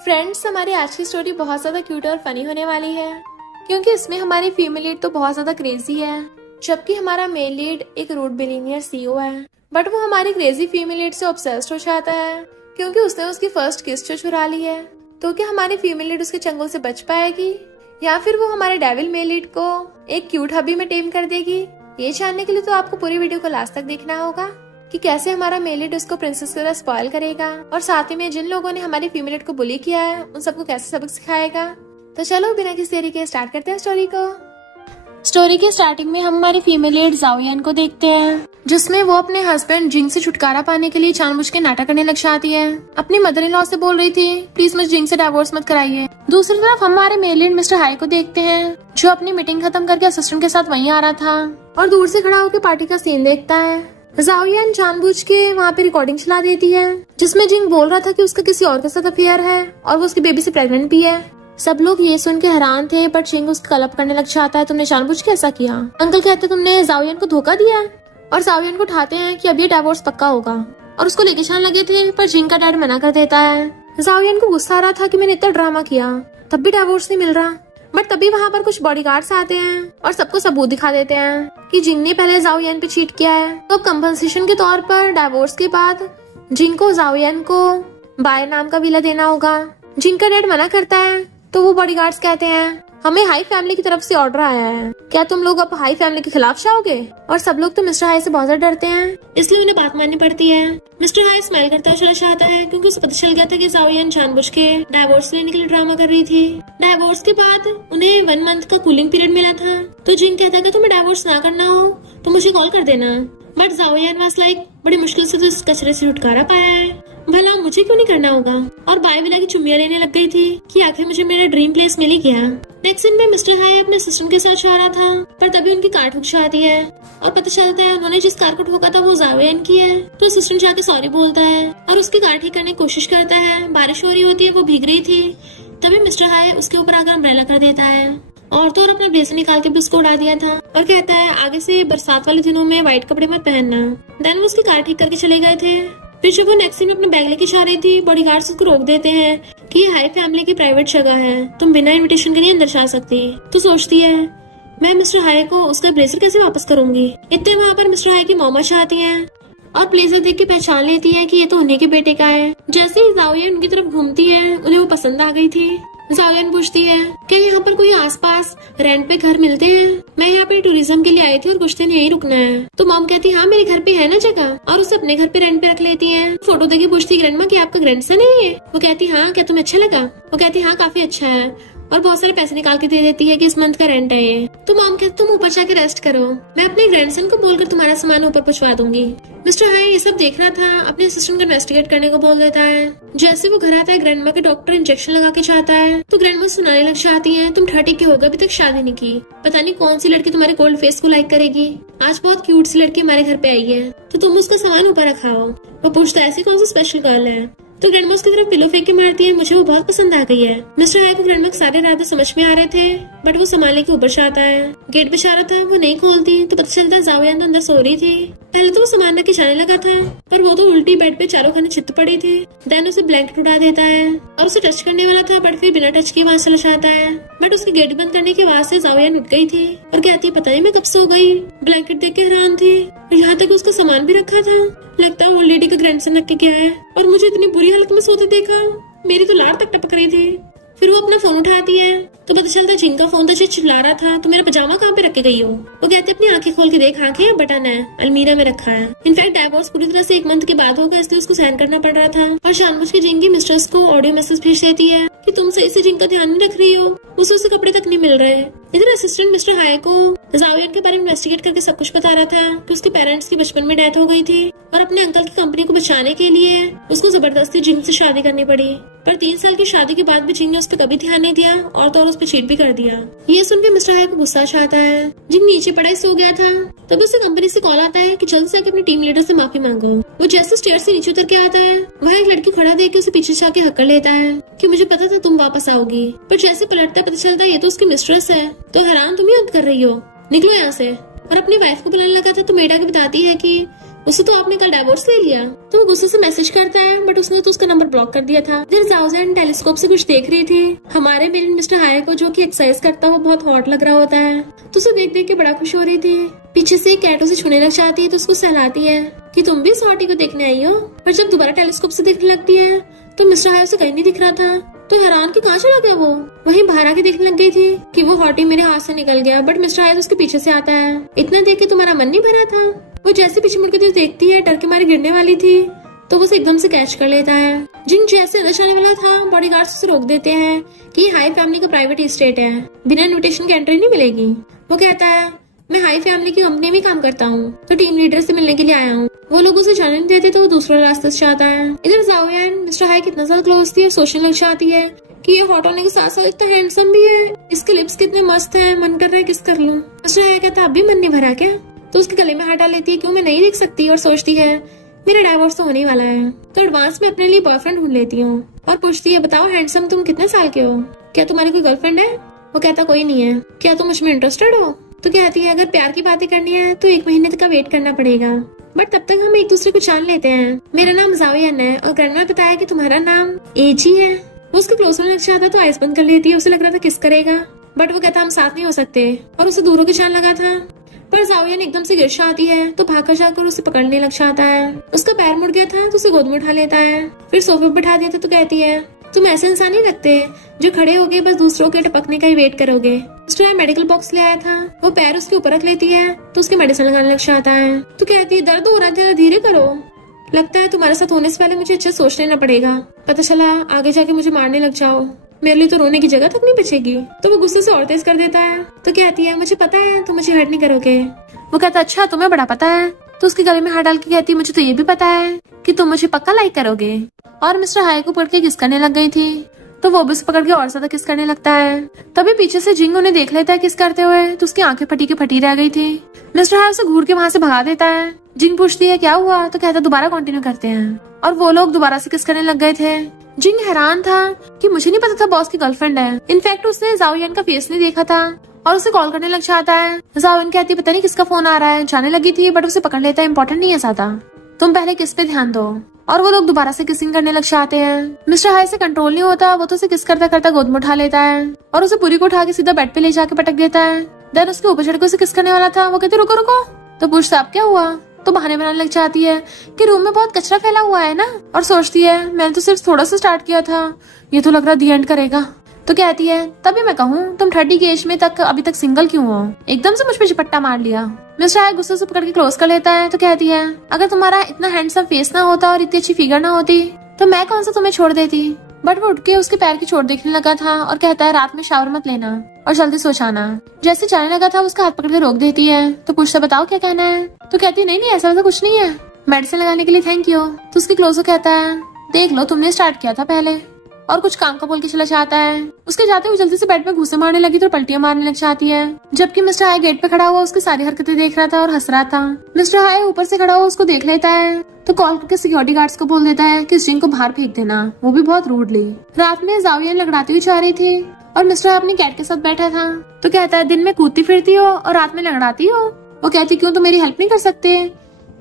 Friends, हमारी आज की स्टोरी बहुत ज्यादा क्यूट और फनी होने वाली है क्योंकि इसमें हमारी फीमेल लीड तो बहुत ज्यादा क्रेजी है, जबकि हमारा मेल लीड एक रूड बिलीनियर सीईओ है। बट वो हमारी क्रेजी फीमेल लीड से ऑब्सेस्ड हो जाता है क्योंकि उसने उसकी फर्स्ट किस जो चुरा ली है। तो क्या हमारी फीमेल लीड उसके चंगुल से बच पाएगी या फिर वो हमारे डेविल मेल लीड को एक क्यूट हबी में टेम कर देगी? ये जानने के लिए तो आपको पूरी वीडियो को लास्ट तक देखना होगा कि कैसे हमारा मेल लीड उसको प्रिंसेस की तरह स्पॉइल करेगा और साथ ही में जिन लोगों ने हमारी फीमेल लीड को बुली किया है उन सबको कैसे सबक सिखाएगा। तो चलो बिना किसी देरी के स्टार्ट करते हैं स्टोरी को। स्टोरी के स्टार्टिंग में हम हमारी फीमेल लीड ज़ाओयन को देखते हैं, जिसमें वो अपने हस्बैंड जिंग से छुटकारा पाने के लिए जानबूझ के नाटक करने लग जाती है। अपनी मदर इन लॉ से बोल रही थी प्लीज मुझे जिंग से डाइवोर्स मत कराइए। दूसरी तरफ हम हमारे मेल लीड मिस्टर हाई को देखते हैं, जो अपनी मीटिंग खत्म करके असिस्टेंट के साथ वहीं आ रहा था और दूर से खड़ा होकर पार्टी का सीन देखता है। ज़ाओयन जानबूझ के वहाँ पे रिकॉर्डिंग चला देती है जिसमें जिंग बोल रहा था कि उसका किसी और के साथ अफेयर है और वो उसकी बेबी से प्रेग्नेंट भी है। सब लोग ये सुन के हैरान थे, बट जिंग उसका कलप करने लग जाता है, तुमने जानबूझ के ऐसा किया? अंकल कहते तुमने ज़ाओयन को धोखा दिया और ज़ाओयन को उठाते हैं कि अब ये डाइवोर्स पक्का होगा और उसको लेके जाने लगे थे, पर जिंग का डैड मना कर देता है। ज़ाओयन को गुस्सा आ रहा था कि मैंने इतना ड्रामा किया तब भी डाइवोर्स नहीं मिल रहा। बट तभी वहाँ पर कुछ बॉडीगार्ड्स आते हैं और सबको सबूत दिखा देते हैं कि जिंग ने पहले ज़ाओयन पे चीट किया है। तो कंपनसेशन के तौर पर डाइवोर्स के बाद जिंग को ज़ाओयन को बाय नाम का विला देना होगा। जिंग का डैड मना करता है तो वो बॉडीगार्ड्स कहते हैं हमें हाई फैमिली की तरफ से ऑर्डर आया है, क्या तुम लोग अब हाई फैमिली के खिलाफ जाओगे? और सब लोग तो मिस्टर हाई से बहुत ज्यादा डरते हैं, इसलिए उन्हें बात माननी पड़ती है। मिस्टर हाई स्माइल करता चला जाता है क्योंकि उसे पता चल गया था कि ज़ाओयन जानबूझ के डाइवोर्स लेने के लिए ड्रामा कर रही थी। डाइवोर्स के बाद उन्हें 1 मंथ का कूलिंग पीरियड मिला था। तो जिंग कहता है कि तुम्हें डाइवोर्स ना करना हो तो मुझे कॉल कर देना। बट ज़ाओयन वाज लाइक बड़ी मुश्किल से तो इस कचरे से छुटकारा पाया है, भला मुझे क्यों नहीं करना होगा? और बाय विला की चुम्मियां लेने लग गई थी कि आखिर मुझे मेरा ड्रीम प्लेस मिल ही गया। नेक्स्ट सीन में मिस्टर हाई अपने असिस्टेंट के साथ जा रहा था, पर तभी उनकी कार ठुक जाती है और पता चलता है उन्होंने जिस कार को ठोका था वो ज़ाओयन की है। तो असिस्टेंट जाके सॉरी बोलता है और उसकी कार ठीक करने की कोशिश करता है। बारिश हो रही होती है, वो भीग रही थी, तभी मिस्टर हाई उसके ऊपर आकर अम्ब्रेला कर देता है और तो अपना ब्लेजर निकाल के भी उसको उड़ा दिया था और कहता है आगे से बरसात वाले दिनों में व्हाइट कपड़े मत पहनना। देन वो उसकी कार ठीक करके चले गए थे। फिर जब वो नेक्स्ट सीन में अपने बैग लेके जा रही थी, बॉडीगार्ड्स उसको रोक देते हैं कि ये हाई फैमिली की प्राइवेट जगह है, तुम बिना इनविटेशन के नहीं अंदर जा सकती। तो सोचती है मैं मिस्टर हाई को उसका ब्लेजर कैसे वापस करूंगी। इतने वहाँ पर मिस्टर हाई की मॉमा चाहती है और ब्लेजर देख के पहचान लेती है कि ये तो उन्हीं के बेटे का है। जैसे ही ज़ाओयन उनकी तरफ घूमती है उन्हें वो पसंद आ गई थी। ज़ाओयन पूछती है क्या यहाँ पर कोई आसपास रेंट पे घर मिलते हैं? मैं यहाँ पे टूरिज्म के लिए आई थी और कुछ दिन यहीं रुकना है। तो मॉम कहती है हाँ मेरे घर पे है ना जगह, और उसे अपने घर पे रेंट पे रख लेती है। फोटो देके पूछती है ग्रैंडमा क्या आपका ग्रैंडसन है ये? वो कहती है हाँ, क्या तुम्हें अच्छा लगा? वो कहती है हाँ काफी अच्छा है और बहुत सारे पैसे निकाल के दे देती है कि इस मंथ का रेंट है ये। तो मॉम कहती तुम ऊपर जाके रेस्ट करो, मैं अपने ग्रैंडसन को बोलकर तुम्हारा सामान ऊपर पहुंचवा दूंगी। मिस्टर हाई ये सब देख रहा था, अपने असिस्टेंट को इन्वेस्टिगेट करने को बोल देता है। जैसे वो घर आता है ग्रैंडमा के डॉक्टर इंजेक्शन लगा के जाता है तो ग्रैंडमा सुनाने लग जाती है तुम 30 के हो गए, अभी तक शादी नहीं की, पता नहीं कौन सी लड़की तुम्हारे कोल्ड फेस को लाइक करेगी। आज बहुत क्यूट सी लड़की हमारे घर पे आई है तो तुम उसका सामान ऊपर रखाओ। वो पूछता है ऐसी कौन सी स्पेशल गर्ल है? तो ग्रैंडमा उसकी तरफ पिलो फेंक के मारती है, मुझे वो बहुत पसंद आ गई है। मिस्टर हाई को ग्रैंडमा के सारे इरादे समझ में आ रहे थे, बट वो संभालने के ऊपर जाता है। गेट पे जा रहा था, वो नहीं खोलती तो पता चलता है ज़ाओयन तो अंदर सो रही थी। पहले तो वो सामान रख के जाने लगा था, पर वो तो उल्टी बेड पे चारों खाने चित पड़ी थी। देन उसे ब्लैंकेट उड़ा देता है और उसे टच करने वाला था, बट फिर बिना टच किए वहाँ चला जाता है। बट उसके गेट बंद करने की आवाज से ज़ाओयन उठ गई थी और कहती है पता नहीं मैं कब सो गई, ब्लैंकेट देख के हैरान थी। यहाँ तक उसका सामान भी रखा था, लगता है ओल्ड लेडी का ग्रैंडसन रख के गया है और मुझे इतनी बुरी हालत में सोते देखा, मेरी तो लार तक टपक रही थी। फिर वो अपना फोन उठाती है तो पता चलता है जिंग का फोन था, चिल्ला रहा था तो मेरा पजामा कहाँ पे रख के गई हो? वो कहते अपनी आंखें खोल के देख, आंखें बटन है, अलमीरा में रखा है। इनफैक्ट डाइवोर्स पूरी तरह से 1 मंथ के बाद होगा, इसलिए उसको सहन करना पड़ रहा था। और जानबूझ के जिंग की मिस्ट्रेस को ऑडियो मैसेज भेज देती है कि तुम सही से जिंग का ध्यान नहीं रख रही हो, उसे कपड़े तक नहीं मिल रहे। इधर असिस्टेंट मिस्टर हाई को ज़ाओयन के बारे में इन्वेस्टिगेट करके सब कुछ बता रहा था कि उसके पेरेंट्स की बचपन में डेथ हो गई थी और अपने अंकल की कंपनी को बचाने के लिए उसको जबरदस्ती जिंग से शादी करनी पड़ी। पर 3 साल की शादी के बाद भी जिंग ने उस पर कभी ध्यान नहीं दिया और तो और उस पर चीट भी कर दिया। ये सुन के मिस्टर हाई को गुस्सा आता है। जिंग नीचे पड़ा ही सो गया था, तभी उसे कंपनी से कॉल आता है कि जल्द से आके अपने टीम लीडर से माफी मांगो। वो जैसे स्टेयर से नीचे उतर के आता है, वहाँ एक लड़की खड़ा देख के उसे पीछे से आके हक्कर लेता है कि मुझे पता था तुम वापस आओगी। पर जैसे पलटता पता चलता है ये तो उसकी मिस्ट्रेस है। तो हैरान तुम ही कर रही हो, निकलो यहाँ से। और अपनी वाइफ को बुलाने लगा था तो मेडा को बताती है कि उससे तो आपने कल डाइवोर्स ले लिया। तो वो गुस्से से मैसेज करता है, बट उसने तो उसका नंबर ब्लॉक कर दिया था। फिर जाओजन टेलीस्कोप से कुछ देख रही थी। हमारे मेरे मिस्टर हाय को, जो कि एक्सरसाइज करता हुआ बहुत हॉट लग रहा होता है, तो उसे देख देख के बड़ा खुश हो रही थी। पीछे से कैट उसे छूने लग जाती है तो उसको सहलाती है कि तुम भी सॉटी को देखने आई हो। पर जब दोबारा टेलीस्कोप से देखने लगती है तो मिस्टर हाय उसे कहीं नहीं दिख रहा था। तो हैरान कि कहाँ चला गया वो। वहीं बाहर आके देखने लग गई थी कि वो हॉटी मेरे हाथ से निकल गया, बट मिस्टर हाय उसके पीछे से आता है। इतना देख के तुम्हारा मन नहीं भरा था। वो जैसे पीछे मुड़ के देखती है, डर के मारे गिरने वाली थी, तो वो उसे एकदम से कैच कर लेता है। जिन जैसे अंदर जाने वाला था, बॉडीगार्ड्स उसे रोक देते हैं कि ये हाई फैमिली का प्राइवेट एस्टेट है, बिना इन्विटेशन के एंट्री नहीं मिलेगी। वो कहता है मैं हाई फैमिली की कंपनी में काम करता हूँ, तो टीम लीडर से मिलने के लिए आया हूँ। वो लोग उसे जाने नहीं देते तो वो दूसरा रास्ते से आता है। इधर जाओयान मिस्टर हाई कितना ज्यादा क्लोज थी और सोचने लग जाती है कि ये हॉट होने के साथ साथ इतना हैंडसम भी है, इसके लिप्स कितने मस्त हैं, मन कर रहा है किस कर लूं। मिस्टर हाई कहता अभी मन नहीं भरा क्या? तो उसके गले में हाथ डाल लेती है, क्यों मैं नहीं देख सकती, और सोचती है मेरा डाइवोर्स तो होने वाला है, तो एडवांस में अपने लिए बॉयफ्रेंड ढूंढ लेती हूँ। और पूछती है बताओ हैंडसम तुम कितने साल के हो, क्या तुम्हारी कोई गर्लफ्रेंड है? वो कहता कोई नहीं है। क्या तुम मुझ में इंटरेस्टेड हो? तो कहती है अगर प्यार की बातें करनी है तो 1 महीने तक का वेट करना पड़ेगा, बट तब तक हम एक दूसरे को जान लेते हैं। मेरा नाम जाओयान है और ग्रैंडमा ने बताया कि तुम्हारा नाम एजी है। वो उसके क्लोज होने लग जाता तो आइस बंद कर लेती है। उसे लग रहा था किस करेगा, बट वो कहता हम साथ नहीं हो सकते, और उसे दूर होकर जान लगा था। पर जाओयान एकदम से गिरशा आती है तो भाग कर जाकर उसे पकड़ने लग जाता है। उसका पैर मुड़ गया था तो उसे गोद में उठा लेता है, फिर सोफे पर बैठा दिया था तो कहती है तुम ऐसे इंसान नहीं लगते जो खड़े होके बस दूसरों के टपकने का ही वेट करोगे। मिस्टर मेडिकल बॉक्स ले आया था। वो पैर उसके ऊपर रख लेती है तो उसके मेडिसिन लगाने लग जाता है। तो कहती है दर्द हो रहा था, धीरे करो, लगता है तुम्हारे साथ होने से पहले मुझे अच्छा सोच लेना पड़ेगा, पता चला आगे जाके मुझे मारने लग जाओ, मेरे लिए तो रोने की जगह तक नहीं बचेगी। तो वो गुस्से से और तेज कर देता है। तो कहती है मुझे पता है तुम मुझे हर्ट नहीं करोगे। वो कहता अच्छा तुम्हें बड़ा पता है। तो उसके गले में हाथ डाल के कहती है मुझे तो ये भी पता है कि तुम मुझे पक्का लाइक करोगे। और मिस्टर हाई को पकड़ के किस करने लग गई थी, तो वो भी उसे पकड़ के और ज्यादा किस करने लगता है। तभी पीछे से जिंग उन्हें देख लेता है किस करते हुए, तो उसकी आंखें फटी की फटी रह गई थी। मिस्टर हाई उसे घूर के वहाँ से भगा देता है। जिंग पूछती है क्या हुआ, तो कहता दोबारा कंटिन्यू करते हैं। और वो लोग दोबारा से किस करने लग गए थे। जिंग हैरान था कि मुझे नहीं पता था बॉस की गर्लफ्रेंड है। इनफैक्ट उसने जाओयान का फेस नहीं देखा था और उसे कॉल करने लग जाता है। जाओयान कहती पता नहीं किसका फोन आ रहा है, जाने लगी थी, बट उसे पकड़ लेता है, इंपॉर्टेंट नहीं है ज्यादा, तुम पहले किस पे ध्यान दो। और वो लोग दोबारा से किसिंग करने लग जाते हैं। मिस्टर हाई से कंट्रोल नहीं होता, वो तो उसे किस करता करता गोद में उठा लेता है और उसे पूरी को उठा के सीधा बेड पे ले जाके पटक देता है। देन उसके ऊपर चढ़ के उसे किस करने वाला था। वो कहते रुको रुको। तो पूछता अब क्या हुआ, तो बहाने बनाने लग जाती है कि रूम में बहुत कचरा फैला हुआ है ना, और सोचती है मैंने तो सिर्फ थोड़ा सा स्टार्ट किया था, ये तो लग रहा दी एंड करेगा। तो कहती है तभी मैं कहूँ तुम 30 की एज में तक अभी तक सिंगल क्यों हो, एकदम से मुझ पे झपट्टा मार लिया। मिस्टर हाई गुस्से से पकड़ के क्लोज कर लेता है। तो कहती है अगर तुम्हारा इतना हैंडसम फेस ना होता और इतनी अच्छी फिगर ना होती तो मैं कौन सा तुम्हें छोड़ देती। बट वो उठ के उसके पैर की चोट देखने लगा था और कहता है रात में शावर मत लेना और जल्दी सो जाना। जैसे जाने लगा था उसका हाथ पकड़ के रोक देती है। तो पूछता बताओ क्या कहना है। तो कहती नहीं नहीं ऐसा वैसा कुछ नहीं है, मेडिसिन लगाने के लिए थैंक यू। तो उसकी क्लोज कहता है देख लो तुमने स्टार्ट किया था पहले, और कुछ काम का बोल के चला जाता है। उसके जाते हुए जल्दी से बेड पे घूसे मारने लगी तो पलटियां मारने लग जाती है। जबकि मिस्टर हाई गेट पे खड़ा हुआ उसकी सारी हरकतें देख रहा था और हंस रहा था। मिस्टर हाई ऊपर से खड़ा हुआ उसको देख लेता है तो कॉल करके सिक्योरिटी गार्ड्स को बोल देता है कि जिंग को बाहर फेंक देना, वो भी बहुत रूडली। रात में जाओयान लगड़ाती हुई जा रही थी और मिस्टर हाई अपनी कैट के साथ बैठा था। तो कहता है दिन में कूदती फिरती हो और रात में लगड़ाती हो। वो कहती क्यों तुम मेरी हेल्प नहीं कर सकते।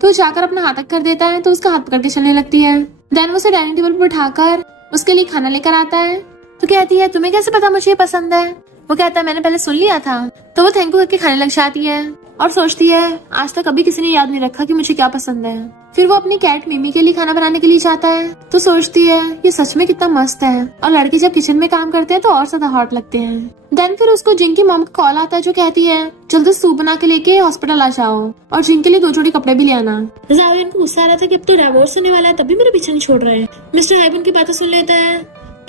तो जाकर अपना हाथ कर देता है तो उसका हाथ पकड़ के चलने लगती है। देन वो उसे डाइनिंग टेबल पर उठाकर उसके लिए खाना लेकर आता है। तो कहती है तुम्हें कैसे पता मुझे ये पसंद है। वो कहता है मैंने पहले सुन लिया था। तो वो थैंक यू करके खाने लग जाती है और सोचती है आज तक कभी किसी ने याद नहीं रखा कि मुझे क्या पसंद है। फिर वो अपनी कैट मिमी के लिए खाना बनाने के लिए जाता है। तो सोचती है ये सच में कितना मस्त है, और लड़के जब किचन में काम करते हैं तो और ज्यादा हॉट लगते हैं। देन फिर उसको जिंग की मॉम का कॉल आता है जो कहती है जल्दी सूप बना के लेके हॉस्पिटल आ जाओ और जिंग के लिए 2 जोड़ी कपड़े भी ले आना। जाओयान को गुस्सा आ रहा था कि अब तो डाइवोर्स होने वाला है, तभी मेरे पीछे नहीं छोड़ रहे। मिस्टर हाई उनकी बातें सुन लेता है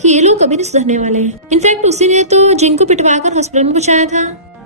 कि ये लोग कभी नहीं सुधरने वाले। इनफैक्ट उसी ने तो जिंग को पिटवा कर हॉस्पिटल में पहुंचाया था।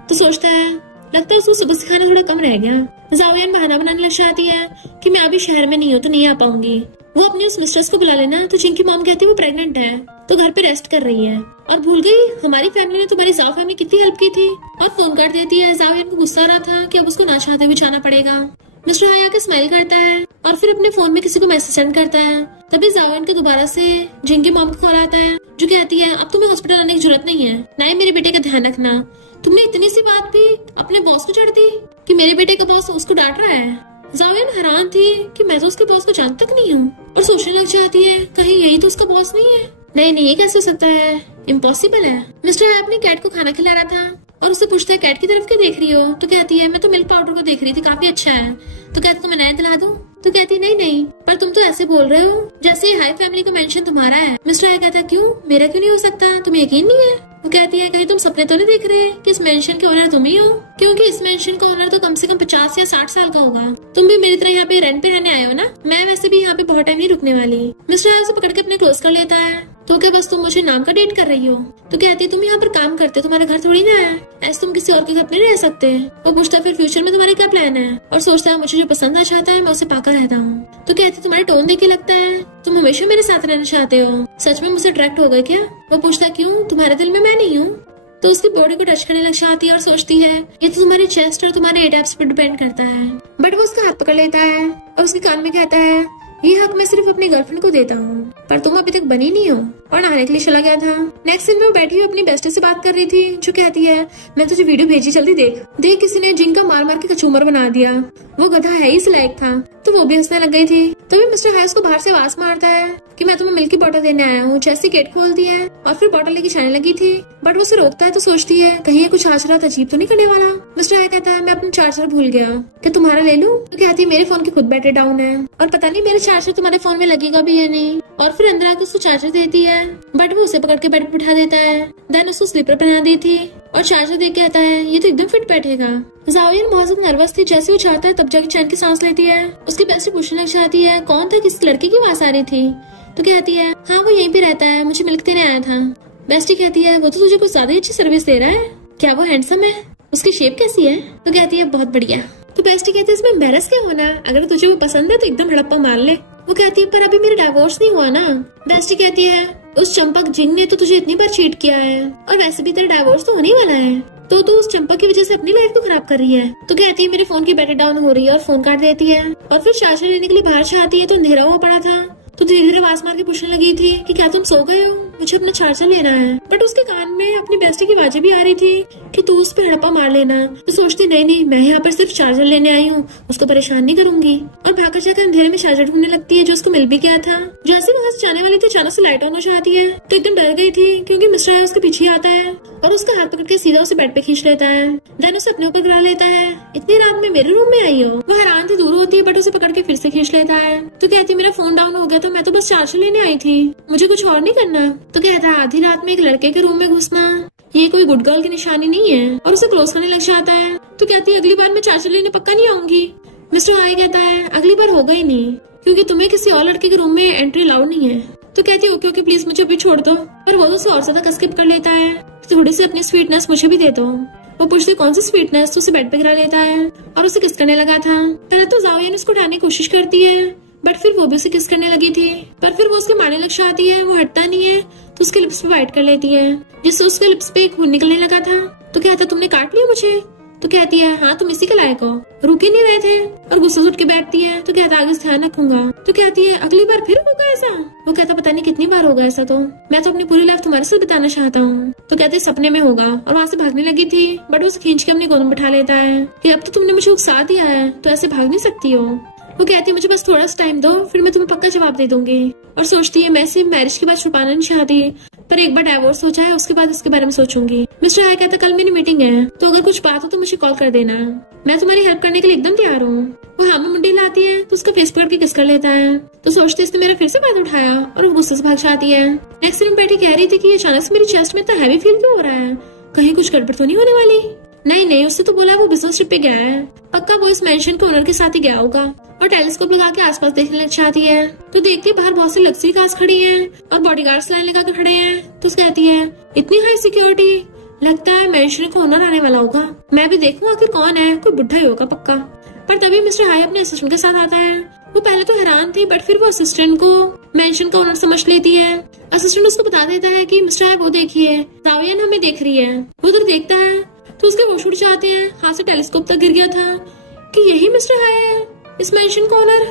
तो सोचता है लगता है उसको सुबह से खाना थोड़ा कम रह गया। जाओयान बहाना बनाने लग जाती है कि मैं अभी शहर में नहीं हूँ तो नहीं आ पाऊंगी। वो अपनी उस मिस्ट्रेस को बुला लेना। तो जिंग की मॉम कहती है वो प्रेग्नेंट है तो घर पे रेस्ट कर रही है और भूल गई हमारी फैमिली ने तुम्हारी जाओ फैमिली कितनी हेल्प की थी, और फोन कर देती है। जाओयान को गुस्सा आ रहा था कि अब उसको ना चाहते हुए जाना पड़ेगा। मिस्टर हाई आके स्माइल करता है और फिर अपने फोन में किसी को मैसेज सेंड करता है। तभी जाओयान के दोबारा से जिंग की मॉम को कॉल आता है जो कहती है अब तुम्हें हॉस्पिटल आने की जरूरत नहीं है, ना ही मेरे बेटे का ध्यान रखना। तुमने इतनी सी बात भी अपने बॉस को चढ़ दी कि मेरे बेटे का बॉस उसको डांट रहा है। जावियन हैरान थी कि मैं तो उसके बॉस को जानती तक नहीं हूँ और सोचने लग जाती है कहीं यही तो उसका बॉस नहीं है। नहीं ये कैसे हो सकता है, इम्पॉसिबल है। मिस्टर हाय अपनी कैट को खाना खिला रहा था और उससे पूछता है कैट की तरफ क्या देख रही हो, तो कहती है मैं तो मिल्क पाउडर को देख रही थी, काफी अच्छा है। तो कहती तो मैं नया दिला दूं, तो कहती नहीं पर तुम तो ऐसे बोल रहे हो जैसे हाई फैमिली का मेंशन तुम्हारा है। मिस्टर हाय कहता क्यों, मेरा क्यों नहीं हो सकता, तुम्हें यकीन नहीं है। वो कहती है कहीं तुम सपने तो नहीं देख रहे कि इस मेंशन के ओनर तुम ही हो, क्योंकि इस मेंशन का ओनर तो कम से कम 50 या 60 साल का होगा। तुम भी मेरी तरह यहाँ पे रेंट पे रहने आए हो ना, मैं वैसे भी यहाँ पे बहुत टाइम नहीं रुकने वाली। मिस्टर हाय उसे पकड़ के अपने क्लोज कर लेता है। तो क्या बस तुम मुझे नाम का डेट कर रही हो। तो कहती तुम यहाँ पर काम करते, तुम्हारा घर थोड़ी ना है, ऐसे तुम किसी और के घर नहीं रह सकते। वो पूछता फिर फ्यूचर में तुम्हारे क्या प्लान है, और सोचता है मुझे जो पसंद आ चाहता है मैं उसे पाकर रहता हूँ। तो कहती तुम्हारा टोन देख के लगता है तुम हमेशा मेरे साथ रहना चाहते हो, सच में मुझसे अट्रैक्ट हो गए क्या। वो पूछता क्यों, तुम्हारे दिल में मैं नहीं हूँ। तो उसकी बॉडी को टच करने लग जाती है और सोचती है ये तो तुम्हारी चेस्ट और तुम्हारे एडैप्स पर डिपेंड करता है। बट वो उसका हाथ पकड़ लेता है और उसके कान में कहता है ये हक मैं सिर्फ अपनी गर्लफ्रेंड को देता हूँ, पर तुम अभी तक बनी नहीं हो, और नहाने के लिए चला गया था। नेक्स्ट दिन में वो बैठी हुई अपनी बेस्टी से बात कर रही थी, जो कहती है मैं तुझे वीडियो भेजी, जल्दी देख किसी ने जिन का मार मार के कचूमर बना दिया, वो गधा है ही इस लायक था। तो वो भी हंसने लग गई थी। तभी मिस्टर हाय उसको बाहर से आवाज मारता है कि मैं तुम्हें मिल्क की बॉटल देने आया हूँ। जैसी गेट खोलती है और फिर बॉटल लेके जाने लगी थी, बट वो उसे रोकता है। तो सोचती है कहीं ये कुछ आज रात अजीब तो नहीं करने वाला। मिस्टर हाय कहता है मैं अपना चार्जर भूल गया, क्या तुम्हारा ले लूं। तो कहती है मेरे फोन की खुद बैटरी डाउन है और पता नहीं मेरे चार्जर तुम्हारे फोन में लगेगा भी या नहीं। और फिर अंदर आकर उसको चार्जर देती है, बट वो उसे पकड़ के बेड पर बिठा देता है। देन उसको स्लीपर पहना दी थी और चार्जर देख के कहता है ये तो एकदम फिट बैठेगा। जावियन बहुत ज्यादा नर्वस थी, जैसे वो चाहता है तब जाके चैन की सांस लेती है। उसकी बेस्टी पूछने लग जाती है कौन था, किस लड़के की आवाज आ रही थी। तो कहती है हाँ वो यहीं पे रहता है, मुझे मिल्क देने आया था। बेस्टी कहती है वो तो तुझे कुछ ज्यादा ही अच्छी सर्विस दे रहा है, क्या वो हैंडसम है, उसकी शेप कैसी है। तो कहती है बहुत बढ़िया। तो बेस्टी कहती है इसमें एम्बैरस क्या होना, अगर तुझे वो पसंद है तो एकदम हड़प्पा मार ले। वो कहती है पर अभी मेरा डाइवोर्स नहीं हुआ ना। बेस्टी कहती है उस चंपक जिन ने तो तुझे इतनी बार चीट किया है और वैसे भी तेरा डाइवोर्स तो होने वाला है, तो तू उस चंपक की वजह से अपनी लाइफ को खराब कर रही है। तो कहती है मेरे फोन की बैटरी डाउन हो रही है और फोन काट देती है। और फिर चार्जर लेने के लिए बाहर जाती है तो अंधेरा हुआ पड़ा था। तो धीरे धीरे आवाज मार के पूछने लगी थी कि क्या तुम सो गए हो, मुझे अपना चार्जर लेना है। बट उसके कान में अपनी बेस्टी की आवाजें भी आ रही थी कि तू उस पे हड़प्पा मार लेना। तो सोचती नहीं मैं यहाँ पर सिर्फ चार्जर लेने आई हूँ, उसको परेशान नहीं करूंगी। और भाकर जाकर अंधेरे में चार्जर ढूंढने लगती है जो उसको मिल भी गया था। जैसे वहां से जाने वाली थी अचानक से लाइट ऑन हो जाती है। तो एकदम डर गई थी क्योंकि मिस्टर हाय उसके पीछे आता है और उसका हाथ पकड़ के सीधा उसे बेड पे खींच लेता है। देन उसे अपने ऊपर गिरा लेता है। इतनी रात में मेरे रूम में आई हो। वो हैरान थी, दूर होती है बट उसे पकड़ के फिर से खींच लेता है। तो कहती मेरा फोन डाउन हो गया तो मैं तो बस चार्जर लेने आई थी, मुझे कुछ और नहीं करना। तो कहता है आधी रात में एक लड़के के रूम में घुसना ये कोई गुड गर्ल की निशानी नहीं है, और उसे क्लोज करने लग जाता है। तो कहती है अगली बार मैं चार्जर लेने पक्का नहीं आऊंगी। मिस्टर हाय कहता है अगली बार होगा ही नहीं, क्योंकि तुम्हें किसी और लड़के के रूम में एंट्री अलाउड नहीं है। तो कहती है ओके प्लीज मुझे अभी छोड़ दो। पर वो तो उसे और ज्यादा कस के पकड़ लेता है, थोड़ी सी अपनी स्वीटनेस मुझे भी दे दो। वो पूछती कौन सी स्वीटनेस, तो उसे बेड पे गिरा लेता है और उसे किस करने लगा था। पहले तो जावियन उसको उठाने की कोशिश करती है, बट फिर वो भी उसे किस करने लगी थी। पर फिर वो उसके मारने लग जाती है, वो हटता नहीं है तो उसके लिप्स पे बाइट कर लेती है, जिससे उसके लिप्स पे खून निकलने लगा था। तो कहता तुमने काट लिया मुझे। तो कहती है हाँ तुम इसी के लायक हो, रुक ही नहीं रहे थे, और गुस्सा से उठ के बैठती है। तो कहता आगे से ध्यान रखूंगा। तो कहती है अगली बार फिर होगा ऐसा। वो कहता पता नहीं कितनी बार होगा ऐसा, तो मैं तो अपनी पूरी लाइफ तुम्हारे साथ बिताना चाहता हूँ। तो कहते सपने में होगा, और वहाँ से भागने लगी थी बट वो उसे खींच के अपनी गोद में बैठा लेता है कि अब तो तुमने मुझे उकसा दिया है तो ऐसे भाग नहीं सकती हो। वो कहती है मुझे बस थोड़ा सा टाइम दो, फिर मैं तुम्हें पक्का जवाब दे दूंगी। और सोचती है मैं सिर्फ मैरिज के बाद छुपाना नहीं चाहती, पर एक बार डाइवोर्स हो जाए उसके बाद इसके बारे में सोचूंगी। मिस्टर हाय कहता कल मेरी मीटिंग है, तो अगर कुछ बात हो तो मुझे कॉल कर देना, मैं तुम्हारी हेल्प करने के लिए एकदम तैयार हूँ। वो हाँ में मुंडी लाती है तो उसका फेस पकड़ के किस कर लेता है। तो सोचती है इसने मेरा फिर से बात उठाया, और वो गुस्से से भाग जाती है। नेक्स्ट दिन बैठी कह रही थी कि अचानक से मेरी चेस्ट में इतना हैवी फील क्यों हो रहा है, कहीं कुछ गड़बड़ तो नहीं होने वाली। नहीं उससे तो बोला वो बिजनेस ट्रिप पे गया है, पक्का वो इस मेंशन के ओनर के साथ ही गया होगा। और टेलीस्कोप लगा के आसपास देखने लग जाती है तो देखती है बाहर बहुत सी लग्जरी कार्स खड़ी हैं और बॉडीगार्ड्स लाइन लगा के खड़े हैं। तो कहती है इतनी हाई सिक्योरिटी, लगता है मेंशन का ओनर आने वाला होगा, मैं भी देखूं आखिर कौन है, कोई बुढ़ा ही होगा पक्का। पर तभी मिस्टर हाय अपने असिस्टेंट के साथ आता है। वो पहले तो हैरान थी बट फिर वो असिस्टेंट को मेंशन का ओनर समझ लेती है। असिस्टेंट उसको बता देता है कि मिस्टर हाय वो देखिए जावियन हमें देख रही है। वो उधर देखता है तो उसके होश उड़ जाते हैं, हाथ से टेलीस्कोप तक गिर गया था कि यही मिस्टर हाय है इस मेंशन का ओनर।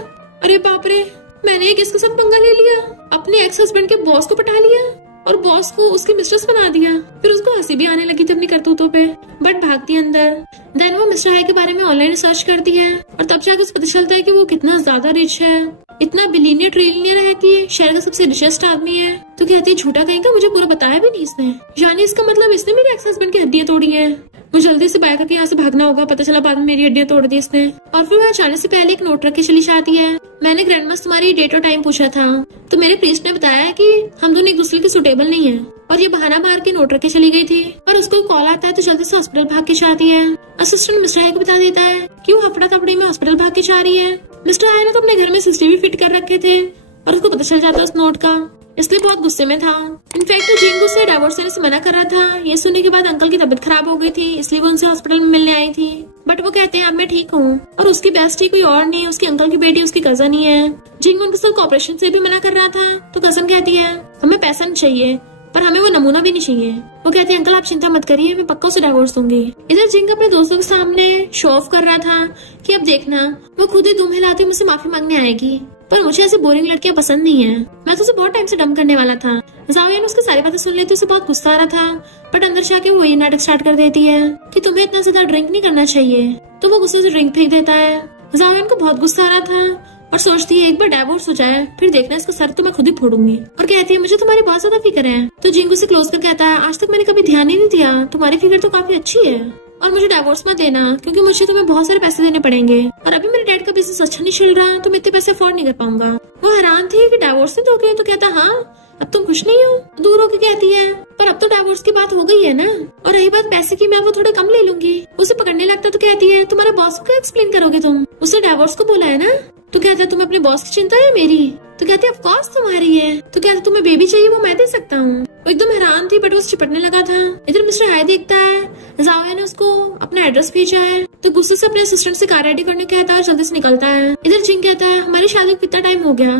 अरे बाप रे, मैंने एक इसके साथ पंगा ले लिया, अपने एक्स हस्बैंड के बॉस को पटा लिया। और बॉस को उसकी मिस्ट्रेस बना दिया। फिर उसको हंसी भी आने लगी थी अपनी करतूतों पे, बट भागती अंदर। देन वो मिस्टर हाई के बारे में ऑनलाइन सर्च करती है और तब जाकर उसको पता चलता है कि वो कितना ज्यादा रिच है, इतना बिलियनियर ट्रिलियनियर है कि शहर का सबसे रिचेस्ट आदमी है। तो कहती है झूठा कहीं का, मुझे पूरा बताया भी नहीं इसने, यानी इसका मतलब इसने मेरे एक्स हस्बैंड की हड्डियां तोड़ी है। मुझे जल्दी से बाइक करके यहाँ से भागना होगा, पता चला बाद में मेरी हड्डियां तोड़ दी इसने। और फिर वहाँ जाने से पहले एक नोट रख के चली जाती है। मैंने ग्रैंडमास तुम्हारी डेट और टाइम पूछा था, तो मेरे प्रीस्ट ने बताया कि हम दोनों एक दूसरे के सुटेबल नहीं है, और ये बहाना मार के नोट रख के चली गई थी। और उसको कॉल आता है तो जल्दी से हॉस्पिटल भाग के जाती है। असिस्टेंट मिस्टर हाई को बता देता है कि वो हफड़ा तफड़ी में हॉस्पिटल भाग के जा रही है। मिस्टर हाई ने तो अपने घर में सीसीटीवी फिट कर रखे थे और उसको पता चल जाता है उस नोट का, इसलिए बहुत गुस्से में था। इनफैक्ट वो जिंगू से डिवोर्स देने से मना कर रहा था। ये सुनने के बाद अंकल की तबीयत खराब हो गई थी, इसलिए वो उनसे हॉस्पिटल में मिलने आई थी। बट वो कहते हैं अब मैं ठीक हूँ, और उसकी बेस्टी कोई और नहीं, उसकी अंकल की बेटी उसकी कजन ही है। जिंगू उनके साथ कॉपरेशन से भी मना कर रहा था, तो कजन कहती है हमें पैसा नहीं चाहिए, पर हमें वो नमूना भी नहीं चाहिए। वो कहते हैं अंकल आप चिंता मत करिए, मैं पक्का उसे डिवोर्स दूंगी। इधर जिंग अपने दोस्तों के सामने शो ऑफ कर रहा था कि अब देखना वो खुद ही दुम हिलाते मुझसे माफी मांगने आएगी, पर मुझे ऐसी बोरिंग लड़कियां पसंद नहीं है। मैं तो उसे बहुत टाइम से डम करने वाला था। जाविया उसकी सारी बातें सुन लेती, उसे बहुत गुस्सा आ रहा था, बट अंदर जाके वो ये नाटक स्टार्ट कर देती है कि तुम्हें इतना ज्यादा ड्रिंक नहीं करना चाहिए, तो वो गुस्से से ड्रिंक फेंक देता है। जाविया को बहुत गुस्सा आ रहा था और सोचती है एक बार डिवोर्स हो जाए फिर देखना इसका सर तो मैं खुद ही फोड़ूंगी। और कहती है मुझे तुम्हारी बहुत ज्यादा फिक्र है। तो जिंगू से क्लोज कर कहता है आज तक मैंने कभी ध्यान ही नहीं दिया, तुम्हारी फिक्र तो काफी अच्छी है, और मुझे डिवोर्स मत देना क्योंकि मुझे तुम्हें बहुत सारे पैसे देने पड़ेंगे, और अभी मेरे डैड का बिजनेस अच्छा नहीं चल रहा तो मैं इतने पैसे अफोर्ड नहीं कर पाऊंगा। वो हैरान थी कि डिवोर्स नहीं दोगे, तो कहता हाँ अब तुम खुश नहीं हो। दूर होकर कहती है पर अब तो डिवोर्स की बात हो गई है ना, और रही बात पैसे की, मैं वो थोड़े कम ले लूंगी। उसे पकड़ने लगता तो कहती है तुम्हारे बॉस को क्या एक्सप्लेन करोगे, तुम उसने डिवोर्स को बोला है ना। तो कहता है तुम्हें अपने बॉस की चिंता है मेरी, तो कहती है ऑफ कोर्स तुम्हारी है। तो कहता है तुम्हें बेबी चाहिए वो मैं दे सकता हूँ। वो एकदम हैरान थी बट वो चिपटने लगा था। इधर मिस्टर हाई देखता है जाविया ने उसको अपना एड्रेस भेजा है, तो गुस्से से अपने असिस्टेंट से कार रेडी करने कहता है और जल्दी से निकलता है। इधर जिंग कहता है हमारी शादी को कितना टाइम हो गया,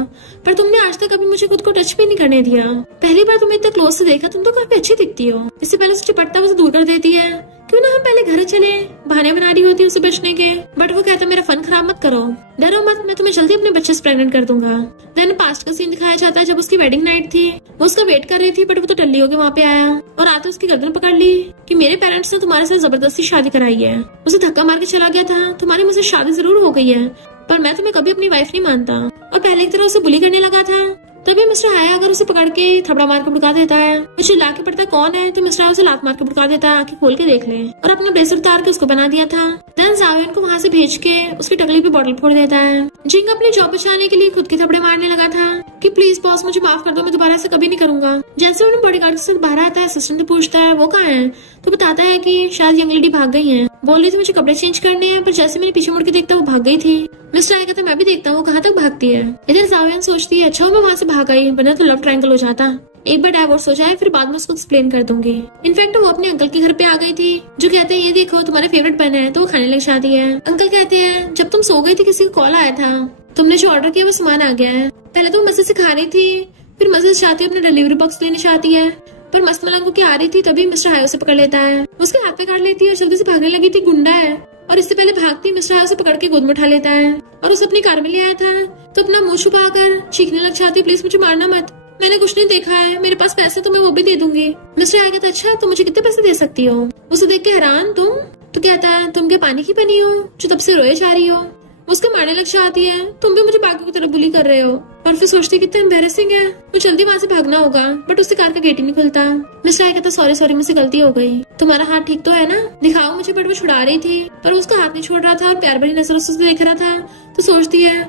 पर तुमने आज तक कभी मुझे खुद को टच भी नहीं करने दिया, पहली बार तुम्हें इतना क्लोज से देखा, तुम तो काफी अच्छी दिखती हो। इससे पहले उसे चिपटता उसे दूर कर देती है, क्यों ना हम पहले घर चले, बहाने बना रही होती उसे बचने के। बट वो कहता मेरा फन खराब मत करो, डरो मत, मैं तुम्हें जल्दी अपने बच्चे से प्रेग्नेंट कर दूंगा। देन पास्ट का सीन दिखाया जाता है जब उसकी वेडिंग नाइट थी। वो उसका वेट कर रही थी बट वो तो टल्ली होके वहाँ पे आया और आते उसकी गर्दन पकड़ ली कि मेरे पेरेंट्स ने तुम्हारे साथ जबरदस्ती शादी कराई है। उसे धक्का मार के चला गया था, तुम्हारी मुझसे शादी जरूर हो गई है पर मैं तुम्हें कभी अपनी वाइफ नहीं मानता, और पहले की तरह उसे बुली करने लगा था। तभी मिस्टर हाई अगर उसे पकड़ के थपड़ा मार के भड़का देता है, वो चिल्ला के पड़ता कौन है, तो मिस्टर हाई उसे लात मार के भड़का देता है आंखें खोल के देख ले, और अपना ब्रेसलेट उतार के उसको बना दिया था। देन जावियन को वहाँ से भेज के उसकी टकली पे बॉटल फोड़ देता है। जिंग अपनी जॉब बचाने के लिए खुद के थपड़े मारने लगा था कि प्लीज बॉस मुझे माफ कर दो, मैं दोबारा ऐसा कभी नहीं करूंगा। जैसे उन्हें बॉडीगार्ड के साथ बाहर आता है, असिस्टेंट से पूछता है वो कहाँ है, तो बताता है कि शायद यंग लेडी भाग गई है, बोल रही थी मुझे कपड़े चेंज करने हैं, पर जैसे मैंने पीछे मुड़ के देखता वो भाग गई थी। मिस्टर हाई कहता मैं भी देखता हूँ वो कहाँ तक भागती है। इधर जावियन सोचती है अच्छा मैं वहाँ से भाग आई, वरना तो लव ट्रायंगल हो जाता, एक बार डिवोर्स हो जाए फिर बाद में उसको एक्सप्लेन कर दूंगी। इनफैक्ट वो अपने अंकल के घर पे आ गई थी, जो कहते हैं ये देखो तुम्हारे फेवरेट बन है, तो वो खाने लग जाती है। अंकल कहते हैं जब तुम सो गई थी किसी का कॉल आया था, तुमने जो ऑर्डर किया वो सामान आ गया है। पहले तो मस्जिद से खा रही थी, फिर मस्जिद चाहती अपने डिलीवरी बॉक्स लेने चाहती है, पर मस्त मलंग को आ रही थी, तभी मिस्टर हाई उसे पकड़ लेता है, उसके हाथ पे काट लेती है और जल्दी से भागने लगी थी, गुंडा है। और इससे पहले भागती मिस्टर हाई उसे पकड़ के गोद में उठा लेता है और उसे अपनी कार में ले आया था, तो अपना मुंह छुपाकर चीखने लग जाती है प्लीज मुझे मारना मत, मैंने कुछ नहीं देखा है, मेरे पास पैसे तो मैं वो भी दे दूंगी। मिस्टर हाई कहता अच्छा तुम मुझे कितने पैसे दे सकती हो। उसे देख के हैरान तुम, तो कहता है तुम क्या पानी की बनी हो जो तब से रोए जा रही हो। उसके मारने लग जाती है तुम भी मुझे बाकी की तरह बुली कर रहे हो, और फिर सोचती कितना एम्बैरेसिंग है, मुझे जल्दी वहाँ से भागना होगा, बट उससे कार का गेट ही नहीं खुलता। मिस्टर हाई कहता सॉरी सॉरी मुझसे गलती हो गई, तुम्हारा हाथ ठीक तो है ना, दिखाओ मुझे। बट वो छुड़ा रही थी पर उसका हाथ नहीं छोड़ रहा था और प्यार भरी नजरों से देख रहा था, तो सोचती है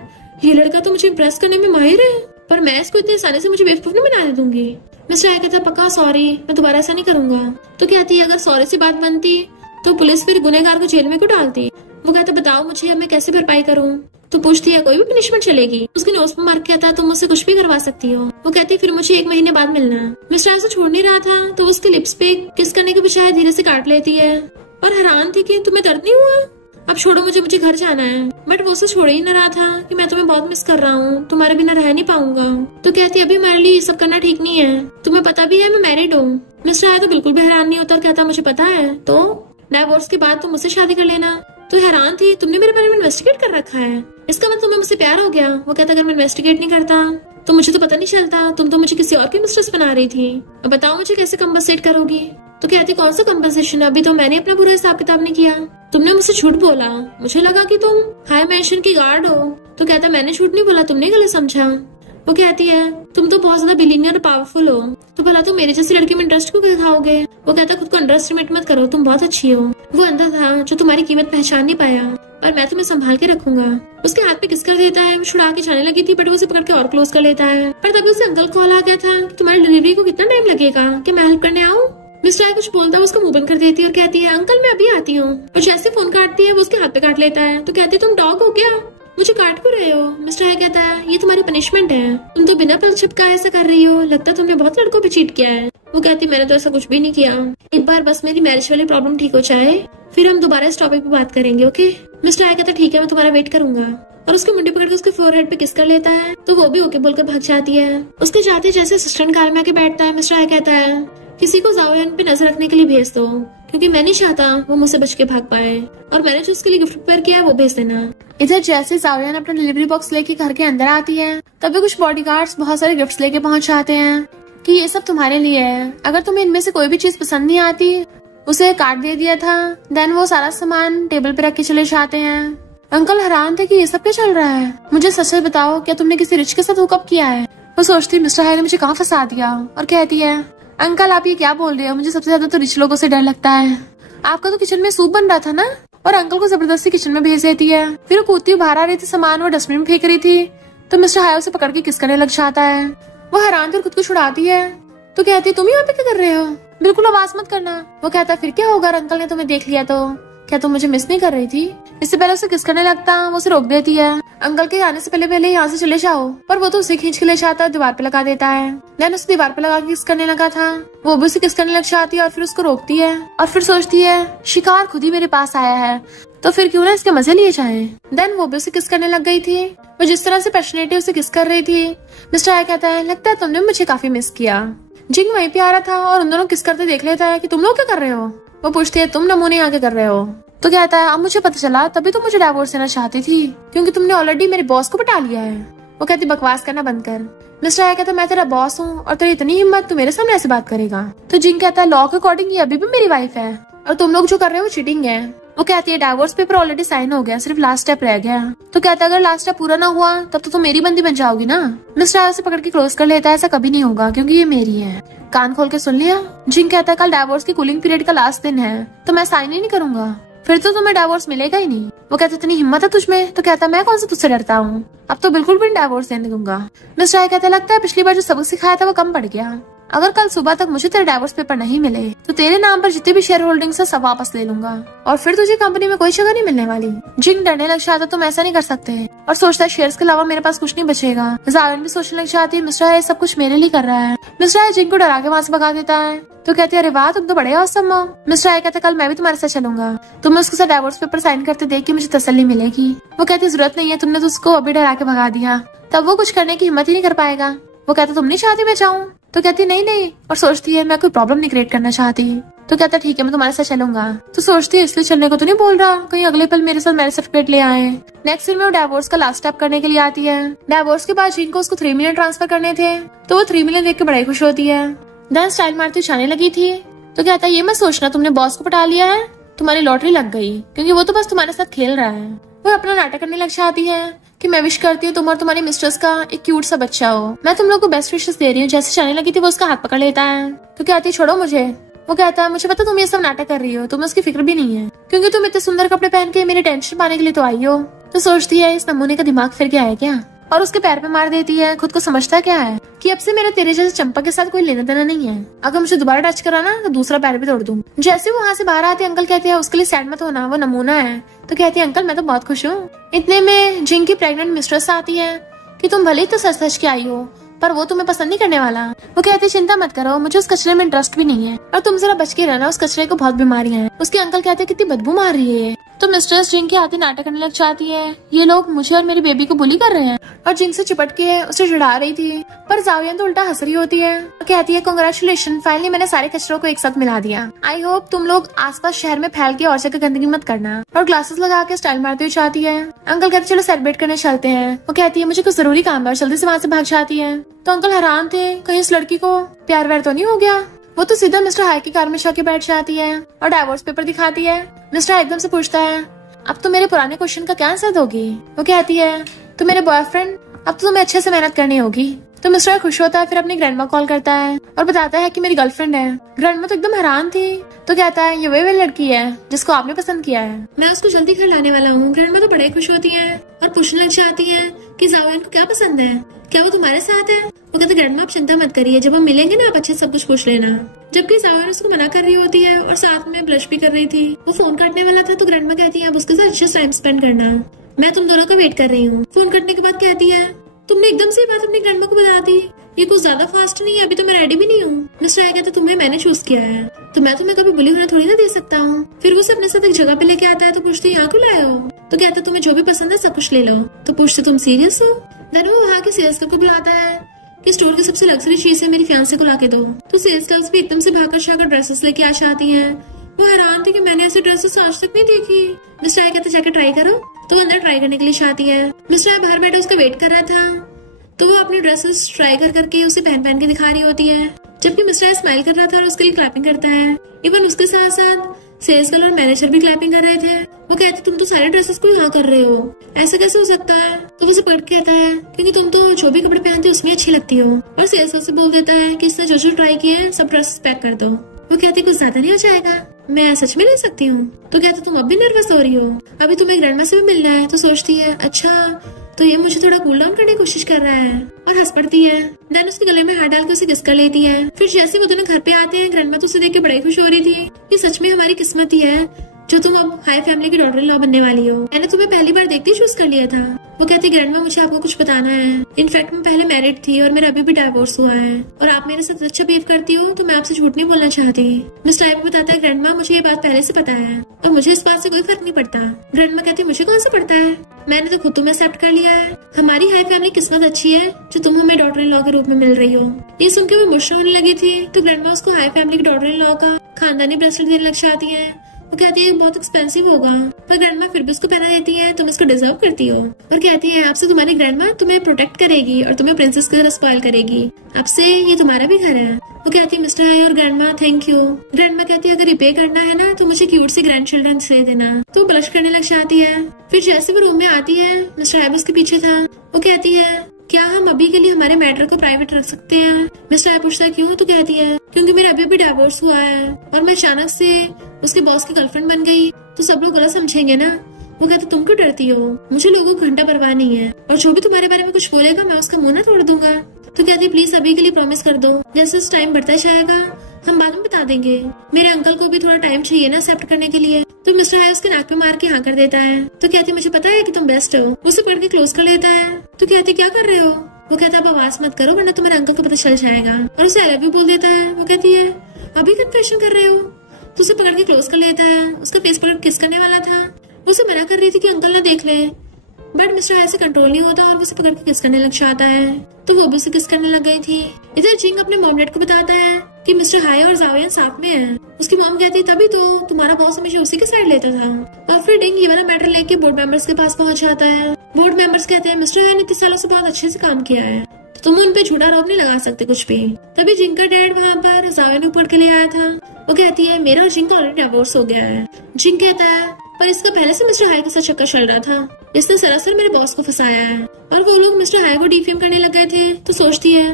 ये लड़का तो मुझे इम्प्रेस करने में माहिर है, पर मैं इसको इतने आसानी से मुझे बेवकूफ नहीं बना दूंगी। मिस्टर हाई कहता पक्का सॉरी, मैं दोबारा ऐसा नहीं करूंगा। तो कहती है अगर सॉरी से बात बनती तो पुलिस फिर गुनहगार को जेल में क्यों डालती। वो कहता बताओ मुझे अब मैं कैसे भरपाई करूँ। तो पूछती है कोई भी पनिशमेंट चलेगी। उसके नोज पर मार्क किया था तुम मुझसे कुछ भी करवा सकती हो। वो कहती फिर मुझे 1 महीने बाद मिलना है। मिस्टर हाई उसे छोड़ नहीं रहा था, तो उसके लिप्स पे किस करने के बजाय धीरे से काट लेती है, और हैरान थी कि तुम्हें दर्द नहीं हुआ, अब छोड़ो मुझे घर जाना है। बट वो उसे छोड़ ही न रहा था कि मैं तुम्हें बहुत मिस कर रहा हूँ, तुम्हारे बिना रह नहीं पाऊंगा। तो कहती अभी हमारे लिए ये सब करना ठीक नहीं है, तुम्हें पता भी है मैं मैरिड हूँ। मिस्टर हाई तो बिल्कुल भी हैरान नहीं होता और कहता मुझे पता है, तो डिवोर्स के बाद तुम मुझसे शादी कर लेना। तो हैरान थी तुमने मेरे बारे में इन्वेस्टिगेट कर रखा है, इसका मतलब तुम्हें मुझसे प्यार हो गया। वो कहता अगर मैं इन्वेस्टिगेट नहीं करता तो मुझे तो पता नहीं चलता, तुम तो मुझे किसी और की मिस्ट्रेस बना रही थी। अब बताओ मुझे कैसे कंपनसेट करोगी? तो कहती कौन सा कंपनसेशन, अभी तो मैंने अपना पूरा हिसाब किताब नहीं किया। तुमने मुझसे झूठ बोला, मुझे लगा कि तुम हाई मेंशन की गार्ड हो। तो कहता मैंने झूठ नहीं बोला, तुमने गलत समझा। वो कहती है तुम तो बहुत ज्यादा बिलीनियर और पावरफुल हो, तो भला तुम मेरे जैसी लड़की में इंटरेस्ट क्यों दिखाओगे? वो कहता खुद को अंडर एस्टिमेट मत करो, तुम बहुत अच्छी हो। वो अंधा था जो तुम्हारी कीमत पहचान नहीं पाया, और मैं तुम्हें संभाल के रखूंगा। उसके हाथ पे किस कर देता है, वो छुड़ा के जाने लगी थी, बट वो उसे पकड़ के और क्लोज कर लेता है। पर तभी उसे अंकल कॉल आ गया था कि तुम्हारी डिलीवरी को कितना टाइम लगेगा, कि मैं हेल्प करने आऊँ? मिस्टर आई कुछ बोलता है, उसका मुंह बंद कर देती है और कहती है अंकल मैं अभी आती हूँ। और जैसे फोन काटती है वो उसके हाथ पे काट लेता है। तो कहती है तुम डॉग हो क्या, मुझे काट क्यों रहे हो? मिस्टर आई कहता है ये तुम्हारी पनिशमेंट है, तुम तो बिना पल छिपकाए ऐसा कर रही हो, लगता है तुमने बहुत लड़कों पे चीट किया है। वो कहती मैंने तो ऐसा कुछ भी नहीं किया, एक बार बस मेरी मैरिज वाली प्रॉब्लम ठीक हो जाए, फिर हम दोबारा इस टॉपिक पे बात करेंगे, ओके? मिस्टर आई कहता ठीक है, मैं तुम्हारा वेट करूंगा। और उसकी मुंडी पकड़ के उसके फोरहेड पे किस कर लेता है। तो वो भी ओके बोलकर भाग जाती है। उसके जाते जैसे असिस्टेंट कार में आके बैठता है, मिस्टर आई कहता है किसी को जाओयान पे नजर रखने के लिए भेज दो, क्योंकि मैं नहीं चाहता वो मुझसे बच के भाग पाए, और मैंने जो उसके लिए गिफ्ट प्रिपेयर किया है वो भेज देना। इधर जैसे जाओयान अपना डिलीवरी बॉक्स लेके घर के अंदर आती है, तभी कुछ बॉडीगार्ड्स बहुत सारे गिफ्ट्स लेके पहुंच जाते हैं कि ये सब तुम्हारे लिए है, अगर तुम्हें इनमें से कोई भी चीज पसंद नहीं आती उसे कार्ड दे दिया था। देन वो सारा सामान टेबल पे रख के चले जाते हैं। अंकल हैरान थे कि ये सब क्या चल रहा है, मुझे सच बताओ क्या तुमने किसी रिच के साथ हुकअप किया है? वो सोचती मिस्टर हाई ने मुझे कहाँ फंसा दिया, और कहती है अंकल आप ये क्या बोल रहे हो, मुझे सबसे ज्यादा तो रिच लोगों से डर लगता है। आपका तो किचन में सूप बन रहा था ना? और अंकल को जबरदस्ती किचन में भेज देती है। फिर वो कूदती बाहर आ रही थी, सामान वो डस्टबिन में फेंक रही थी, तो मिस्टर हाई उसे पकड़ के किस करने लग जाता है। वो हैरान थी और खुद को छुड़ाती है। तो कहती है तुम यहाँ पे क्या कर रहे हो, बिल्कुल आवाज मत करना। वो कहता है फिर क्या होगा, अंकल ने तुम्हें देख लिया तो क्या तुम मुझे मिस नहीं कर रही थी? इससे पहले उसे किस करने लगता, वो उसे रोक देती है। अंकल के आने से पहले यहाँ से चले जाओ, पर वो तो उसे खींच के ले जाता है, दीवार पे लगा देता है। देन उसे दीवार पे लगा के किस करने लगा था, वो भी उसे किस करने लग जाती है और फिर उसको रोकती है। और फिर सोचती है शिकार खुद ही मेरे पास आया है, तो फिर क्यों ना इसके मजे लिए जाए। देन वो भी उसे किस करने लग गई थी। वो जिस तरह से पैशनेटली उसे किस कर रही थी, मिस्टर आई कहता है लगता है तुमने मुझे काफी मिस किया। जिंग वहीं पे आ रहा था और उन दोनों किस करते देख लेता है कि तुम लोग क्या कर रहे हो। वो पूछती है तुम नमूने आके कर रहे हो। तो कहता है अब मुझे पता चला, तभी तो मुझे डाइवोर्स देना चाहती थी, क्योंकि तुमने ऑलरेडी मेरे बॉस को बटा लिया है। वो कहती बकवास करना बंद कर। मिस्टर आई कहता मैं तेरा बॉस हूँ और तेरी इतनी हिम्मत तू मेरे सामने ऐसे बात करेगा। तो जिंग कहता है लॉ के अकॉर्डिंग ये अभी भी मेरी वाइफ है, और तुम लोग जो कर रहे हो वो चीटिंग है। वो कहती है डाइवोर्स पेपर ऑलरेडी साइन हो गया, सिर्फ लास्ट स्टेप रह गया। तो कहता है अगर लास्ट स्टेप पूरा ना हुआ तब तो तुम मेरी बंदी बन जाओगी ना। मिस्टर आई उसे पकड़ के क्लोज कर लेता है, ऐसा कभी नहीं होगा क्योंकि ये मेरी है। कान खोल के सुन लिया? जिंग कहता है कल डाइवोर्स की कूलिंग पीरियड का लास्ट दिन है, तो मैं साइन ही नहीं करूंगा, फिर तो तुम्हें डाइवोर्स मिलेगा ही नहीं। वो कहते इतनी हिम्मत है तुझमें? तो कहता मैं कौन सा तुझसे डरता हूँ, अब तो बिल्कुल भी डाइवोर्स देने दूंगा। मिस्टर आई कहता लगता है पिछली बार जो सबक सिखाया था वो कम पड़ गया, अगर कल सुबह तक मुझे तेरे डाइवोर्स पेपर नहीं मिले तो तेरे नाम पर जितने भी शेयर होल्डिंग्स है सब वापस ले लूंगा, और फिर तुझे कंपनी में कोई जगह नहीं मिलने वाली। जिंग डरने लग जाता तुम ऐसा नहीं कर सकते, और सोचता है शेयर्स के अलावा मेरे पास कुछ नहीं बचेगा। जावेन भी सोचने लग जाती है मिस्टर आई सब कुछ मेरे लिए कर रहा है। मिस्टर आई जिंग को डरा के वहाँ से भगा देता है। तो कहती है अरे वाह तुम तो बड़े औसम हो। मिस्टर आई कहता कल मैं भी तुम्हारे साथ चलूंगा, तुम्हें उसके साथ डाइवोर्स पेपर साइन करते देख के मुझे तसल्ली मिलेगी। वो कहती जरूरत नहीं है, तुमने तो उसको अभी डरा के भगा दिया, तब वो कुछ करने की हिम्मत ही नहीं कर पाएगा। वो कहता तुम नहीं चाहती मैं जाऊँ? तो कहती नहीं, और सोचती है मैं कोई प्रॉब्लम नहीं क्रिएट करना चाहती। तो कहता ठीक है मैं तुम्हारे साथ चलूंगा। तो सोचती है इसलिए चलने को तो नहीं बोल रहा, कहीं अगले पल मेरे साथ मैरिज सर्टिफिकेट ले आए। नेक्स्ट दिन में वो डाइवोर्स का लास्ट स्टेप करने के लिए आती है। डाइवोर्स के बाद जिंग को उसको 3 मिलियन ट्रांसफर करने थे, तो वो 3 मिलियन देख के बड़ी खुश होती है। देन स्टाइल मारती जाने लगी थी। तो कहता ये मत सोचना तुमने बॉस को पटा लिया है, तुम्हारी लॉटरी लग गई, क्योंकि वो तो बस तुम्हारे साथ खेल रहा है। वो अपना नाटक करने लग जाती है कि मैं विश करती हूँ तुम और तुम्हारी मिस्ट्रेस का एक क्यूट सा बच्चा हो, मैं तुम लोग को बेस्ट विशेस दे रही हूँ। जैसे जाने लगी थी वो उसका हाथ पकड़ लेता है। तो कहती है छोड़ो मुझे। वो कहता है मुझे पता तुम ये सब नाटक कर रही हो, तुम्हें उसकी फिक्र भी नहीं है, क्योंकि तुम इतने सुंदर कपड़े पहन के मेरी टेंशन पाने के लिए तो आई हो। तो सोचती है इस नमूने का दिमाग फिर गया है क्या, और उसके पैर पे मार देती है। खुद को समझता क्या है कि अब से मेरे तेरे जैसे चंपा के साथ कोई लेना देना नहीं है, अगर मुझे दोबारा टच करा ना तो दूसरा पैर भी तोड़ दूं। जैसे वो वहाँ से बाहर आते अंकल कहते हैं उसके लिए सैड मत होना, वो नमूना है। तो कहती है अंकल मैं तो बहुत खुश हूँ। इतने में जिंग की प्रेग्नेंट मिस्ट्रेस आती है कि तुम भले ही तो सच सच के आई हो, पर वो तुम्हें पसंद नहीं करने वाला। वो कहती है चिंता मत करो, मुझे उस कचरे में इंटरेस्ट भी नहीं है, और तुम जरा बच के रहना, उस कचरे को बहुत बीमारियां हैं। उसके अंकल कहते हैं कितनी बदबू मार रही है। तो मिस्ट्रेस जिंग के आते नाटक करने लग जाती है, ये लोग मुझे और मेरी बेबी को बुली कर रहे हैं, और जिंग से चिपट के उसे चिढ़ा रही थी। पर जावियन तो उल्टा हंस रही होती है और कहती है कांग्रेचुलेशन, फाइनली मैंने सारे कचरों को एक साथ मिला दिया। आई होप तुम लोग आसपास शहर में फैल के और जगह गंदगी मत करना। और ग्लासेस लगा के स्टाइल मारती हुई जाती है। अंकल कहते चलो सेलिब्रेट करने चलते हैं। वो कहती है मुझे कुछ जरूरी काम है, जल्दी से वहाँ से भाग जाती है। तो अंकल हैरान थे कहीं इस लड़की को प्यार व्यार तो नहीं हो गया। वो तो सीधा मिस्टर हाई की कार में जाके बैठ जाती है और डाइवोर्स पेपर दिखाती है। मिस्टर हाई एकदम से पूछता है अब तो मेरे पुराने क्वेश्चन का क्या आंसर दोगी। वो कहती है तो मेरे बॉयफ्रेंड, अब तो तुम्हें अच्छे से मेहनत करनी होगी। तो मिस्टर हाई खुश होता है, फिर अपनी ग्रैंडमा कॉल करता है और बताता है कि मेरी गर्लफ्रेंड है। ग्रैंडमा तो एकदम हैरान थी, तो कहता है ये वही लड़की है जिसको आपने पसंद किया है, मैं उसको जल्दी घर लाने वाला हूँ। ग्रैंडमा तो बड़े खुश होती है और पूछने लग जाती है कि जावियन को क्या पसंद है, क्या वो तुम्हारे साथ है। वो कहते ग्रैंडमा आप चिंता मत करिए, जब हम मिलेंगे ना आप अच्छे से सब कुछ पूछ लेना। जबकि जावियन उसको मना कर रही होती है और साथ में ब्लश भी कर रही थी। वो फोन काटने वाला था तो ग्रैंडमा कहती है आप उसके साथ अच्छे टाइम स्पेंड करना, मैं तुम दोनों का वेट कर रही हूँ। फोन कटने के बाद कहती है तुमने एकदम से बात अपनी ग्रैंडमा को बता दी, ये कुछ ज्यादा फास्ट नहीं है, अभी तो मैं रेडी भी नहीं हूँ। मिस्टर आई कहते तुम्हें मैंने चूज किया है तो मैं तुम्हें कभी बुली होने थोड़ी ना दे सकता हूँ। फिर वो उसे अपने साथ एक जगह पे लेके आता है तो पूछती यहाँ क्यों लाए हो। तो कहता तुम्हें जो भी पसंद है सब कुछ ले लो। तो पूछते तुम सीरियस हो। देन वो वहाँ के सेल्स गर्ल को बुलाता है कि स्टोर की सबसे लग्जरी चीज है मेरी फियांसे को लाके दो। तो सेल्स गर्ल्स भी एकदम से भागकर शाकर ड्रेसेस लेके आ जाती है। वो हैरान थी कि मैंने ऐसी ड्रेसेस आज तक नहीं देखी। मिस्टर आई कहते जाके ट्राई करो। तो अंदर ट्राई करने के लिए जाती है। मिस्टर आई बाहर बैठे उसका वेट कर रहा था तो वो अपनी ड्रेसेस ट्राई कर करके उसे पहन के दिखा रही होती है। जबकि मिस्टर आई स्माइल कर रहा था और उसके लिए क्लैपिंग करता है। इवन उसके साथ साथ सेल्स गर्ल और मैनेजर भी क्लैपिंग कर रहे थे। वो कहते तुम तो सारे ड्रेसेस को यहाँ कर रहे हो, ऐसे कैसे हो सकता है। तो वो उसे पकड़ कहता है क्योंकि तुम तो जो भी कपड़े पहनते हो उसमें अच्छी लगती हो। और सेल्स गर्ल से बोल देता है कि इसने जो ट्राई किया है सब ड्रेसेस पैक कर दो। वो कहती कुछ ज्यादा नहीं हो जाएगा, मैं सच में ले सकती हूँ। तो कहते तुम अब भी नर्वस हो रही हो, अभी तुम्हें ग्रैंडमा से भी मिलना है। तो सोचती है अच्छा तो ये मुझे थोड़ा कूल डाउन करने की कोशिश कर रहा है और हंस पड़ती है। देन उसके गले में हाथ डाल के उसे किस कर लेती है। फिर जैसे वो दोनों घर पे आते हैं ग्रैंडमा तो उसे देख के बड़ी खुश हो रही थी। ये सच में हमारी किस्मत ही है जो तुम अब हाई फैमिली की डॉटर इन लॉ बनने वाली हो। मैंने तुम्हें पहली बार देखते ही चूज कर लिया था। वो कहती ग्रैंडमा मुझे आपको कुछ बताना है। इनफैक्ट मैं पहले मैरिड थी और मेरा अभी भी डाइवोर्स हुआ है और आप मेरे साथ अच्छा बिहेव करती हो तो मैं आपसे झूठ नहीं बोलना चाहती। मिस्टर आई बताता है ग्रैंडमा मुझे ये बात पहले से पता है और मुझे इस बात से कोई फर्क नहीं पड़ता। ग्रैंडमा कहती मुझे कौन सा पड़ता है, मैंने तो खुद तुम्हें एक्सेप्ट कर लिया है। हमारी हाई फैमिली किस्मत अच्छी है जो तुम हमें डॉटर इन लॉ के रूप में मिल रही हो। ये सुन के वो इमोशनल होने लगी थी तो ग्रैंडमा उसको हाई फैमिली की डॉटर इन लॉ का खानदानी ब्रेसलेट देने लग जाती है। वो कहती है बहुत एक्सपेंसिव होगा पर ग्रैंडमा फिर भी उसको पहना देती है, तुम इसको डिजर्व करती हो। और कहती है आपसे तुम्हारी ग्रैंडमा तुम्हें प्रोटेक्ट करेगी और तुम्हें प्रिंसेस की तरह स्पॉइल करेगी, आपसे ये तुम्हारा भी घर है। वो कहती है मिस्टर हाई और ग्रैंडमा थैंक यू। ग्रैंडमा कहती है अगर रिपे करना है ना तो मुझे क्यूट सी ग्रैंड चिल्ड्रन दे देना। तो ब्लश करने लग जाती है। फिर जैसे वो रूम में आती है मिस्टर हाई उसके पीछे था। वो कहती है क्या हम अभी के लिए हमारे मैटर को प्राइवेट रख सकते हैं। मिस्टर आई पूछता है क्यों। तो कहती है क्योंकि मेरा अभी भी डाइवोर्स हुआ है और मैं अचानक से उसके बॉस की गर्लफ्रेंड बन गई तो सब लोग गलत समझेंगे ना। वो कहते तुम क्यों डरती हो, मुझे लोगों को घंटा परवाह नहीं है और जो भी तुम्हारे बारे में कुछ बोलेगा मैं उसका मुंह ना तोड़ दूंगा। तो कहती प्लीज अभी के लिए प्रॉमिस कर दो, जैसे टाइम बढ़ता जाएगा हम बाद में बता देंगे। मेरे अंकल को भी थोड़ा टाइम चाहिए ना एक्सेप्ट करने के लिए। तो मिस्टर हाई उसके नाक पे मार के हाँ कर देता है। तो कहती मुझे पता है कि तुम बेस्ट हो। उसे पकड़ के क्लोज कर लेता है। तो कहती क्या कर रहे हो। वो कहता अब आवाज मत करो वरना तुम्हारे अंकल को पता चल जाएगा और उसे आई लव यू बोल देता है। वो कहती है अभी कन्फेशन कर रहे हो। तो उसे पकड़ के क्लोज कर लेता है। उसका फेस पकड़ किस करने वाला था। वो उसे मना कर रही थी कि अंकल ना देख ले बट मिस्टर हाई से कंट्रोल नहीं होता और उसे पकड़ के किस करने लग जाता है। तो वो भी उसे किस करने लग गई थी। इधर जिंग अपने मॉम डैड को बताता है कि मिस्टर हाई और जावियन साथ में है। उसकी मॉम कहती तभी तो तुम्हारा बॉस हमेशा उसी के साइड लेता था। और फिर डिंग ये वाला मैटर लेके बोर्ड मेंबर्स के पास पहुंच जाता है। बोर्ड मेंबर्स कहते हैं मिस्टर हाई ने 30 सालों से बहुत अच्छे से काम किया है तो तुम उन पे झूठा आरोप नहीं लगा सकते कुछ भी। तभी जिंग का डैड वहाँ पर जावियन को पकड़ के ले आया था। वो कहती है मेरा और जिंग का ऑलरेडी डिवोर्स हो गया है। जिंग कहता है पर इसका पहले से मिस्टर हाई के साथ चक्कर चल रहा था, इसने सरासर मेरे बॉस को फंसाया है। और वो लोग मिस्टर हाई को डिफेम करने लग गए थे। तो सोचती है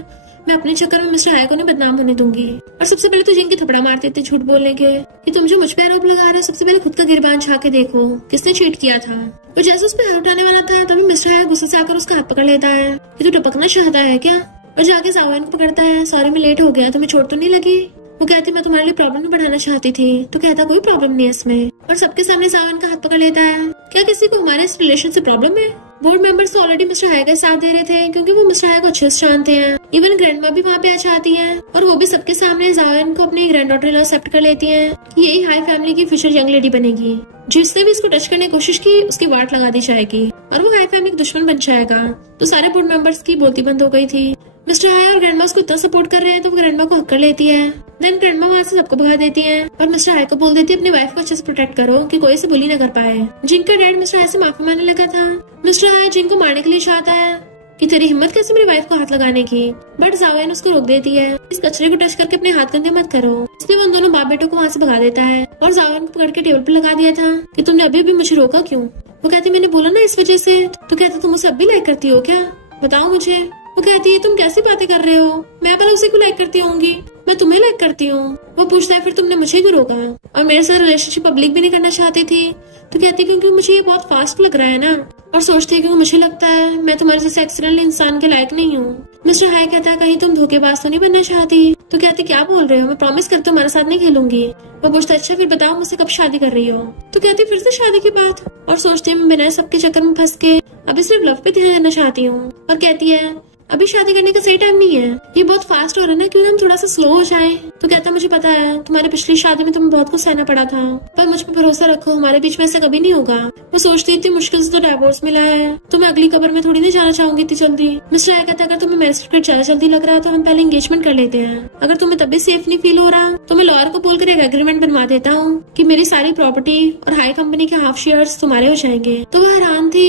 मैं अपने चक्कर में मिस्टर हाई को नहीं बदनाम होने दूंगी। और सबसे पहले तो जिंग के थपड़ा मारते थे झूठ बोलने के कि तुम जो मुझ पे आरोप लगा रहे हो सबसे पहले खुद का गिरबान छा के देखो किसने चीट किया था। और जैसे उस पर हाथ उठाने वाला था तभी मिस्टर हाई गुस्से से आकर उसका हाथ पकड़ लेता है कि तू टपकना चाहता है क्या। और जाके जावियन को पकड़ता है सॉरी मैं लेट हो गया, तुम्हें चोट तो नहीं लगी। वो कहती मैं तुम्हारे लिए प्रॉब्लम नहीं बढ़ाना चाहती थी। तो कहता कोई प्रॉब्लम नहीं है इसमें। और सबके सामने जावियन का हाथ पकड़ लेता है क्या किसी को हमारे इस रिलेशन से प्रॉब्लम है। बोर्ड मेंबर्स तो ऑलरेडी मिस्टर हाई का साथ दे रहे थे क्योंकि वो मिस्टर हाई को अच्छे से जानते हैं। इवन ग्रैंडमा भी वहाँ पे आ जाती है और वो भी सबके सामने जावेन को अपनी ग्रैंड डॉटर एक्सेप्ट कर लेती है। यही हाई फैमिली की फ्यूचर यंग लेडी बनेगी। जिसने भी इसको टच करने की कोशिश की उसकी वाट लगा दी जाएगी और वो हाई फैमिली का दुश्मन बन जाएगा। तो सारे बोर्ड मेंबर्स की बोलती बंद हो गई थी। मिस्टर हाई और ग्रैंडमा उसको इतना सपोर्ट कर रहे हैं तो वो ग्रैंडमा को हक कर लेती है। देन ग्रैंडमा वहाँ से सबको भगा देती है और मिस्टर हाई को बोल देती है अपनी वाइफ को अच्छे से प्रोटेक्ट करो कि कोई से बुली न कर पाए। जिंग का डैड मिस्टर हाई से माफी मांगने लगा था। मिस्टर हाई जिंग को मारने के लिए चाहता है कि तेरी हिम्मत कैसे मेरी वाइफ को हाथ लगाने की, बट जावेन उसको रोक देती है। इस कचरे को टच करके अपने हाथ गंदे मत करो। इसलिए वो उन दोनों बाप बेटों को वहाँ से भगा देता है और जावेन को पकड़ के टेबल पे लगा दिया था कि तुमने अभी भी मुझे रोका क्यों। वो कहती मैंने बोला ना इस वजह से। तो कहते तुम उसे अब भी लाइक करती हो क्या, बताओ मुझे। वो कहती है तुम कैसी बातें कर रहे हो, मैं पहले उसी को लाइक करती होंगी, मैं तुम्हें लाइक करती हूँ। वो पूछता है फिर तुमने मुझे क्यों रोका और मेरे साथ रिलेशनशिप पब्लिक भी नहीं करना चाहती थी। तो कहती है क्योंकि मुझे ये बहुत फास्ट लग रहा है ना, और सोचती है क्योंकि मुझे लगता है मैं तुम्हारे जैसे एक्सीडेंटली इंसान के लायक नहीं हूँ। मिस्टर हाई कहता है कहीं तुम धोखेबाज तो नहीं बनना चाहती। तो कहती क्या बोल रहे हो, मैं प्रॉमिस करती हूँ तुम्हारे साथ नहीं खेलूंगी। वो पूछता अच्छा फिर बताओ मुझसे कब शादी कर रही हो। तो कहती फिर से शादी की बात, और सोचती है बिना सबके चक्कर में फंस के अभी सिर्फ लव पे ध्यान देना चाहती हूँ। और कहती है अभी शादी करने का सही टाइम नहीं है, ये बहुत फास्ट हो रहा है ना, क्यों हम थोड़ा सा स्लो हो जाए। तो कहता मुझे पता है तुम्हारी पिछली शादी में तुम्हें बहुत कुछ सहना पड़ा था, पर मुझ पर भरोसा रखो हमारे बीच में ऐसा कभी नहीं होगा। वो सोचती इतनी मुश्किल से तो डिवोर्स मिला है, तो मैं अगली कब्र में थोड़ी नहीं जाना चाहूंगी इतनी जल्दी। मिस्टर हाई कहता अगर तुम्हें मैरिज सर्टिफिकेट ज्यादा जल्दी लग रहा है तो हम पहले एंगेजमेंट कर लेते हैं। अगर तुम्हें तब भी सेफ नहीं फील हो रहा तो मैं लॉयर को बोलकर एक एग्रीमेंट बनवा देता हूँ कि मेरी सारी प्रॉपर्टी और हाई कंपनी के हाफ शेयर्स तुम्हारे हो जाएंगे। तो वह हैरान थी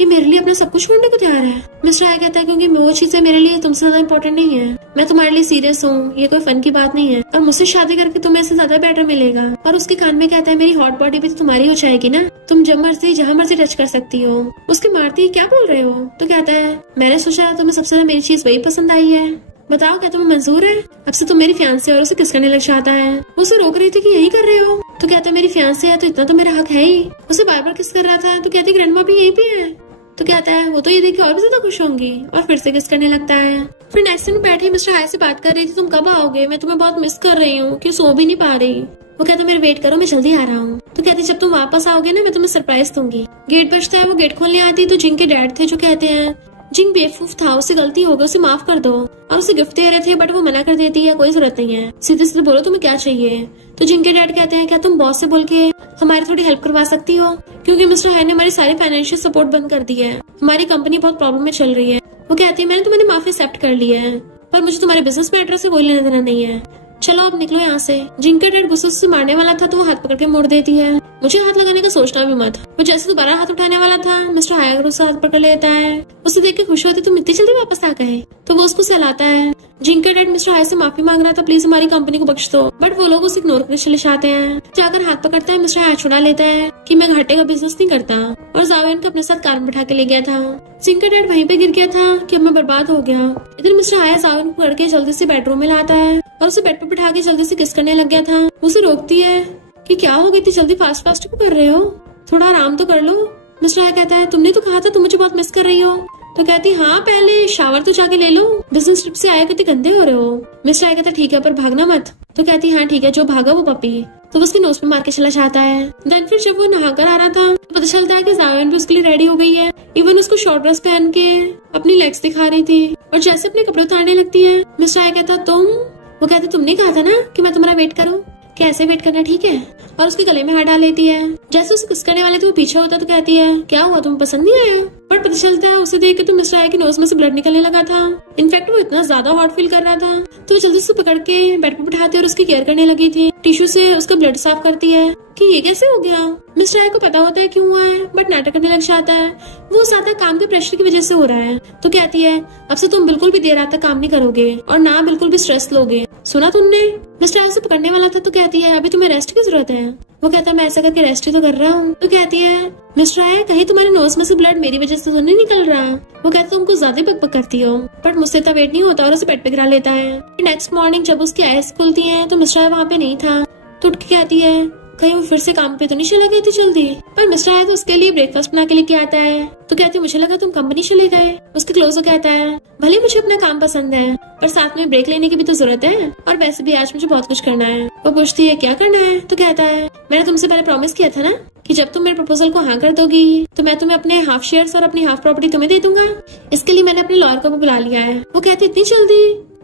ये मेरे लिए अपना सब कुछ छोड़ने को तैयार है। मिस्टर हाई कहता है क्योंकि वो चीजें मेरे लिए तुमसे ज्यादा इम्पोर्टेंट नहीं है, मैं तुम्हारे लिए सीरियस हूँ, ये कोई फन की बात नहीं है, और मुझसे शादी करके तुम्हें इससे ज्यादा बेटर मिलेगा। और उसके कान में कहता है मेरी हॉट बॉडी भी तो तुम्हारी हो जाएगी ना, तुम जब मर्जी जहाँ मर्जी टच कर सकती हो। उसकी मारती क्या बोल रहे हो। तो कहता है मैंने सोचा तुम्हें सबसे ज्यादा मेरी चीज वही पसंद आई है, बताओ क्या तुम्हें मंजूर है। अब से तुम मेरी फियांसे और उसे किस करने लग जाता है। वो उसे रोक रही थी कि यही कर रहे हो। तो कहता है मेरी फियांसे है तो इतना तो मेरा हक है ही। उसे बार बार किस कर रहा था। तो कहती ग्रैंडमा भी यही पे है। तो कहता है वो तो ये देख के और भी ज्यादा खुश होंगी, और फिर से किस करने लगता है। फिर नेक्स्ट दिन बैठे मिस्टर हाई से बात कर रही थी तुम कब आओगे, मैं तुम्हें बहुत मिस कर रही हूँ कि सो भी नहीं पा रही। वो कहता मेरे वेट करो मैं जल्दी आ रहा हूँ। तो कहती जब तुम वापस आओगे ना मैं तुम्हें सरप्राइज दूंगी। गेट बजता है, वो गेट खोलने आती है तो जिंग के डैड थे जो कहते हैं जिंग बेवकूफ था, उससे गलती हो गई, उसे माफ कर दो। और उसे गिफ्ट दे रहे थे बट वो मना कर देती है कोई जरूरत नहीं है, सीधे सीधे बोलो तुम्हें क्या चाहिए। तो जिंग के डैड कहते हैं क्या तुम बॉस से बोल के हमारी थोड़ी हेल्प करवा सकती हो, क्योंकि मिस्टर हाई ने हमारी सारी फाइनेंशियल सपोर्ट बंद कर दी है, हमारी कंपनी बहुत प्रॉब्लम में चल रही है। वो कहती है मैंने तुम्हारी माफी एक्सेप्ट कर ली है, पर मुझे तुम्हारे बिजनेस मैटर से कोई लेना देना नहीं है, चलो अब निकलो यहाँ से। जिंग का डैड गुस्से से मारने वाला था तो वो हाथ पकड़ के मोड़ देती है, मुझे हाथ लगाने का सोचना भी मत। वो जैसे दोबारा हाथ उठाने वाला था मिस्टर हाई उससे हाथ पकड़ लेता है। उसे देख के खुश होती तुम इतनी जल्दी वापस आ गए। तो वो उसको सहलाता है। जिंग का डैड मिस्टर हाई से माफी मांग रहा था प्लीज हमारी कंपनी को बख्श दो, बट वो लोग उसे इग्नोर करके चले जाते हैं। जाकर हाथ पकड़ता है, मिस्टर हाई छुड़ा लेता है कि मैं घाटे का बिजनेस नहीं करता, और जावेन को अपने साथ कार में बैठा के ले गया था। जिंग का डैड वहीं पे गिर गया था कि अब मैं बर्बाद हो गया। इधर मिस्टर हाई जावेन को पकड़ के जल्दी से बेडरूम में लाता है और उसे बेड पर बिठा के जल्दी से किस करने लग गया था। उसे रोकती है कि क्या हो गई, इतनी जल्दी फास्ट फास्ट क्यों कर रहे हो, थोड़ा आराम तो कर लो। मिस्टर हाई कहता है तुमने तो कहा था तुम मुझे बहुत मिस कर रही हो। तो कहती हाँ पहले शावर तो जाके ले लो, बिजनेस ट्रिप से आए कितने गंदे हो रहे हो। मिस्टर हाई कहता ठीक है पर भागना मत। तो कहती हाँ ठीक है, जो भागा वो पपी। तो उसकी नोज पे मार के चला जाता है। देन फिर जब वो नहाकर आ रहा था तो पता चलता है कि जावेन भी उसके लिए रेडी हो गई है। इवन उसको शॉर्ट ड्रेस पहन के अपनी लेग्स दिखा रही थी और जैसे अपने कपड़े उतारने लगती है। मिस्टर हाई कहता तुम, वो कहते तुमने कहा था ना कि मैं तुम्हारा वेट करूं, कैसे वेट करना ठीक है, और उसके गले में हाथ डाल लेती है। जैसे उसे किस करने वाले थे वो पीछे होता तो कहती है क्या हुआ तुम्हें पसंद नहीं आया। बट पता चलता है उसे देख के तो मिस्टर हाई की नोज में से ब्लड निकलने लगा था। इनफैक्ट वो इतना ज्यादा हॉट फील कर रहा था तो वो जल्दी से पकड़ के बेड पर बिठाती और उसकी केयर करने लगी थी। टिश्यू से उसका ब्लड साफ करती है कि ये कैसे हो गया। मिस्टर हाई को पता होता है क्यों हुआ है बट नाटक करने लग जाता है, वो ज्यादा काम के प्रेशर की वजह से हो रहा है। तो कहती है अब से तुम बिल्कुल भी देर रात तक काम नहीं करोगे और ना बिल्कुल भी स्ट्रेस लोगे, सुना तुमने। मिस्टर हाई उसे पकड़ने वाला था तो कहती है अभी तुम्हें रेस्ट की जरूरत है। वो कहता है मैं ऐसा करके रेस्ट ही तो कर रहा हूँ। तो कहती है मिस्टर हाई कहीं तुम्हारे नोज में से ब्लड मेरी वजह से तो नहीं निकल रहा। वो कहता तुमको ज्यादा बकबक करती हो, बट मुझसे इतना वेट नहीं होता और उसे बेड पे गिरा लेता है। नेक्स्ट मॉर्निंग जब उसकी आईज खुलती है तो मिस्टर हाई वहाँ पे नहीं था। तो उठ के कहती है कहीं वो फिर से काम पे तो नहीं चला गई थी जल्दी। पर मिस्टर हाई तो उसके लिए ब्रेकफास्ट बना के लेके आता है। तो कहती मुझे लगा तुम कंपनी चले गए। उसके क्लोज कहता है भले मुझे अपना काम पसंद है पर साथ में ब्रेक लेने की भी तो जरूरत है, और वैसे भी आज मुझे बहुत कुछ करना है। वो पूछती है क्या करना है। तो कहता है मैंने तुमसे पहले प्रॉमिस किया था ना कि जब तुम मेरे प्रपोजल को हाँ कर दोगी तो मैं तुम्हें अपने हाफ शेयर्स और अपनी हाफ प्रॉपर्टी तुम्हें दे दूंगा। इसके लिए मैंने अपने लॉयर को भी बुला लिया है। वो कहती इतनी जल्दी?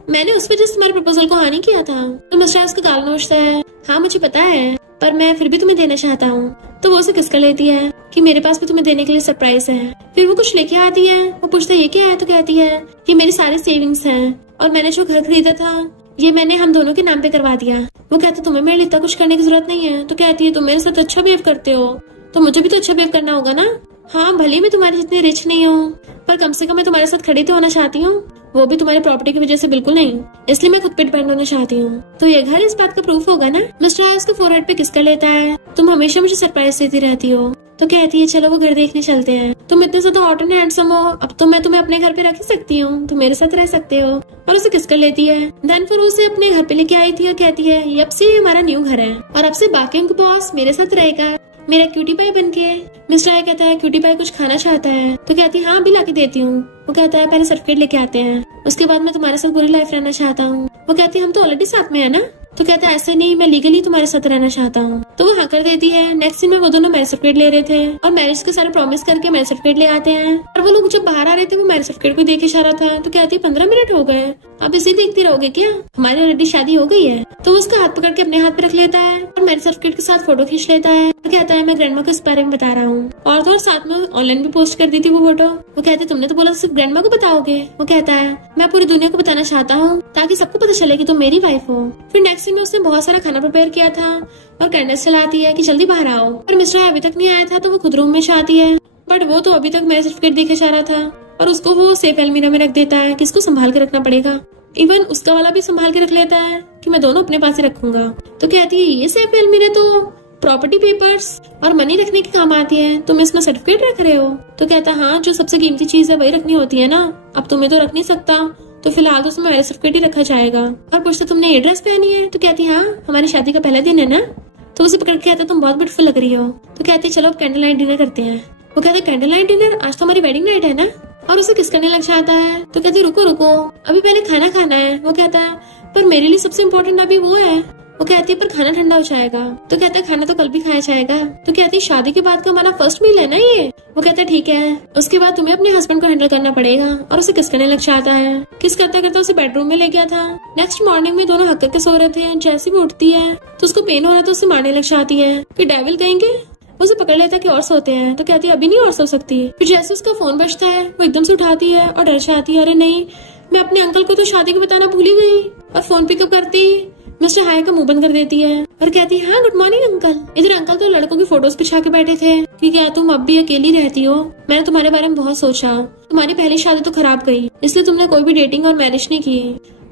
मैंने उस वजह से तुम्हारे प्रपोजल को हाँ नहीं किया था। तो मिस्टर उसका गाल नोचता है, हाँ मुझे पता है, पर मैं फिर भी तुम्हें देना चाहता हूँ। तो वो उसे किस कर लेती है कि मेरे पास भी तुम्हें देने के लिए सरप्राइज है। फिर वो कुछ लेके आती है। वो पूछता है ये क्या है? तो कहती है ये मेरी सारी सेविंग्स हैं और मैंने जो घर खरीदा था ये मैंने हम दोनों के नाम पे करवा दिया। वो कहते तुम्हें मेरे लिए इतना कुछ करने की जरूरत नहीं है। तो कहती है तुम मेरे साथ अच्छा बिहेव करते हो तो मुझे भी तो अच्छा बिहेव करना होगा ना। हाँ भले मैं तुम्हारी जितनी रिच नहीं हूँ पर कम से कम मैं तुम्हारे साथ खड़ी तो होना चाहती हूँ, वो भी तुम्हारी प्रॉपर्टी की वजह से बिल्कुल नहीं। इसलिए मैं खुद पे डिपेंड होना चाहती हूँ। तो ये घर इस बात का प्रूफ होगा ना। मिस्टर हाय उसके फोरहेड पे किस कर लेता है, तुम हमेशा मुझे सरप्राइज देती रहती हो। तो कहती है चलो वो घर देखने चलते हैं। तुम इतने ज्यादा हॉट एंड हैंडसम हो, अब तो मैं तुम्हें अपने घर पे रख ही सकती हूँ, तुम मेरे साथ रह सकते हो। और उसे किस कर लेती है। देन फिर उसे अपने घर पे लेके आई थी और कहती है अब से हमारा न्यू घर है और अब से बाकी बॉस मेरे साथ रहेगा, मेरा क्यूटी पाई बन के। मिस्टर हाय कहता है क्यूटी पाई कुछ खाना चाहता है। तो कहती है हाँ भी लाके देती हूँ। वो कहता है पहले सर्टिफिकेट लेके आते हैं, उसके बाद मैं तुम्हारे साथ पूरी लाइफ रहना चाहता हूँ। वो कहती है हम तो ऑलरेडी साथ में है ना। तो कहता है ऐसे नहीं, मैं लीगली तुम्हारे साथ रहना चाहता हूँ। तो वो हाँ कर देती है। नेक्स्ट सीन में वो दोनों मैरिज सर्टिफिकेट ले रहे थे और मैरिज के सारे प्रॉमिस करके मैरिज सर्टिफिकेट ले आते हैं। और वो लोग जब बाहर आ रहे थे वो मैरिज सर्टिफिकेट को देख इशारा था। तो कहती है 15 मिनट हो गए, आप इसे देखती रहोगे क्या, हमारी ऑलरेडी शादी हो गई है। तो वो उसका हाथ पकड़ के अपने हाथ पे रख लेता है और मैरिज सर्टिफिकेट के साथ फोटो खींच लेता है और कहता है मैं ग्रैंडमा को इस बारे में बता रहा हूँ। और तो और साथ में ऑनलाइन भी पोस्ट कर दी थी वो फोटो। वो कहते तुमने तो बोला सिर्फ ग्रैंडमा को बताओगे। वो कहता है मैं पूरी दुनिया को बताना चाहता हूँ ताकि सबको पता चले कि तुम मेरी वाइफ हो। फिर नेक्स्ट सीन में उसने बहुत सारा खाना प्रिपेयर किया था और कैंडल्स चलाती है कि जल्दी बाहर आओ। पर मिस्टर हाय अभी तक नहीं आया था तो वो खुद रूम में चाहती है, बट वो तो अभी तक मैरिज सर्टिफिकेट देखे जा रहा था और उसको वो सेफ अलमीरा में रख देता है कि इसको संभाल के रखना पड़ेगा। इवन उसका वाला भी संभाल के रख लेता है कि मैं दोनों अपने पास ही रखूंगा। तो कहती है ये सेफ अलमीरा तो प्रॉपर्टी पेपर्स और मनी रखने के काम आती है, तुम इसमें सर्टिफिकेट रख रहे हो। तो कहता हाँ जो सबसे कीमती चीज है वही रखनी होती है ना, अब तुम्हें तो रख नहीं सकता, तो फिलहाल तो उसमें मैरिज सर्टिफिकेट ही रखा जाएगा। और पूछते तुमने ये ड्रेस पहनी है। तो कहती हाँ हमारी शादी का पहला दिन है ना। तो उसे पकड़ के कहता तुम बहुत ब्यूटीफुल लग रही हो। तो कहती चलो अब कैंडल लाइट डिनर करते हैं। वो कहते कैंडल लाइट डिनर, आज तो हमारी वेडिंग नाइट है ना। और उसे किस करने लग जाता है। तो कहती रुको रुको अभी पहले खाना खाना है। वो कहता है पर मेरे लिए सबसे इम्पोर्टेंट अभी वो है। वो कहती है पर खाना ठंडा हो जाएगा। तो कहता है खाना तो कल भी खाया जाएगा। तो कहती है शादी के बाद का हमारा फर्स्ट मील है ना ये। वो कहता है ठीक है, उसके बाद तुम्हें अपने हस्बैंड को हैंडल करना पड़ेगा। और उसे किस करने लग जाता है। किस करता करता उसे बेडरूम में ले गया था। नेक्स्ट मॉर्निंग में दोनों हक करके सो रहे थे। जैसे भी उठती है तो उसको पेन हो रहा है तो उसे मारने लग जाती है कि डेविल कहेंगे। उसे पकड़ लेता कि और सोते हैं। तो कहती है अभी नहीं और सो सकती। फिर जैसे उसका फोन बजता है वो एकदम से उठाती है और डर जाती है, अरे नहीं मैं अपने अंकल को तो शादी को बताना भूल ही गई। और फोन पिकअप करती मिस्टर हाय का मुंह बंद कर देती है और कहती है हाँ गुड मॉर्निंग अंकल। इधर अंकल तो लड़कों की फोटोज पिछा के बैठे थे कि क्या तुम अब भी अकेली रहती हो, मैंने तुम्हारे बारे में बहुत सोचा, तुम्हारी पहली शादी तो खराब गई इसलिए तुमने कोई भी डेटिंग और मैरिज नहीं की,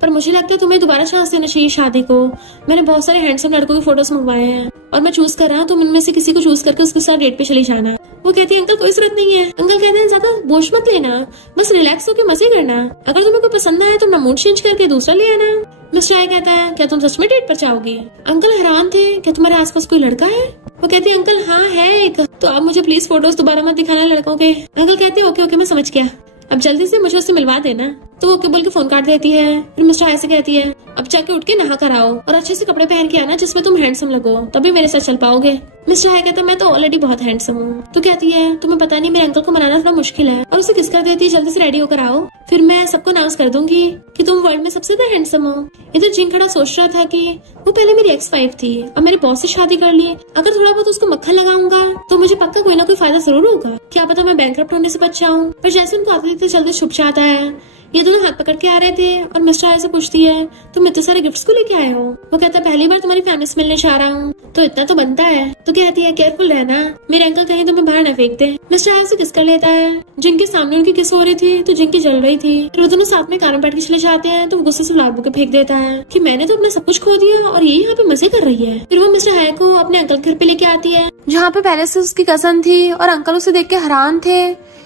पर मुझे लगता है तुम्हें दोबारा चांस देना चाहिए शादी को। मैंने बहुत सारे हैंडसम लड़कों की फोटोज मंगवाए हैं और मैं चूज कर रहा हूँ, तुम इनमें से किसी को चूज करके उसके साथ डेट पे चली जाना। वो कहती है अंकल कोई जरूरत नहीं है। अंकल कहते हैं ज्यादा बोझ मत लेना, बस रिलैक्स होकर मजे करना, अगर तुम्हें कोई पसंद आए तो अपना मूड चेंज करके दूसरा ले आना। मिस्टर हाय कहता है क्या तुम सच में डेट पर जाओगी। अंकल हैरान थे क्या तुम्हारे आसपास कोई लड़का है। वो कहते हैं अंकल हाँ है एक, तो आप मुझे प्लीज फोटोज दोबारा मत दिखाना लड़कों के। अंकल कहते हैं ओके ओके मैं समझ गया, अब जल्दी से मुझे उससे मिलवा देना। तो ओके बोल के फोन काट देती है। फिर मिस्टर हाय से कहती है अब जाके उठ के नहा कर आओ और अच्छे से कपड़े पहन के आना जिसमें तुम हैंडसम लगो, तभी मेरे साथ चल पाओगे। मिस्टर हाय कहता है मैं तो ऑलरेडी बहुत हैंडसम हूँ। तो कहती है तुम्हें पता नहीं मेरे अंकल को मनाना थोड़ा मुश्किल है, और उसे किस कर देती है जल्दी से रेडी होकर आओ, फिर मैं सबको अनाउंस कर दूंगी कि तुम वर्ल्ड में सबसे ज्यादा हैंडसम हो। इधर जिंग खड़ा सोच रहा था कि वो पहले मेरी एक्स वाइफ थी, अब मेरे बॉस से शादी कर ली, अगर थोड़ा बहुत उसको मक्खन लगाऊंगा तो मुझे पक्का कोई ना कोई फायदा जरूर होगा, क्या पता मैं बैंकरप्ट होने से बच जाऊं। पर जैसे उनको आते थे जल्दी छुप जाता है। ये दोनों हाथ पकड़ के आ रहे थे और मिस्टर हाय से पूछती है तुम इतने सारे गिफ्ट्स को लेके आए हो। वो कहता है पहली बार तुम्हारी फैमिली से मिलने जा रहा हूँ तो इतना तो बनता है। तो कहती है केयरफुल रहना, मेरे अंकल कहीं तुम्हें बाहर न फेंक दे। मिस्टर हाय से किस कर लेता है। जिंग के सामने उनकी किस हो रही थी तो जिंग की जल रही थी। फिर वो दोनों साथ में कार में बैठ के चले जाते हैं तो वो गुस्से से फ्लावर बुके फेंक देता है कि मैंने तो अपना सब कुछ खो दिया और ये यहाँ पे मजे कर रही है। फिर वो मिस्टर हाय को अपने अंकल के घर पे लेके आती है जहाँ पे पहले से उसकी कजन थी और अंकल उसे देख के हैरान थे,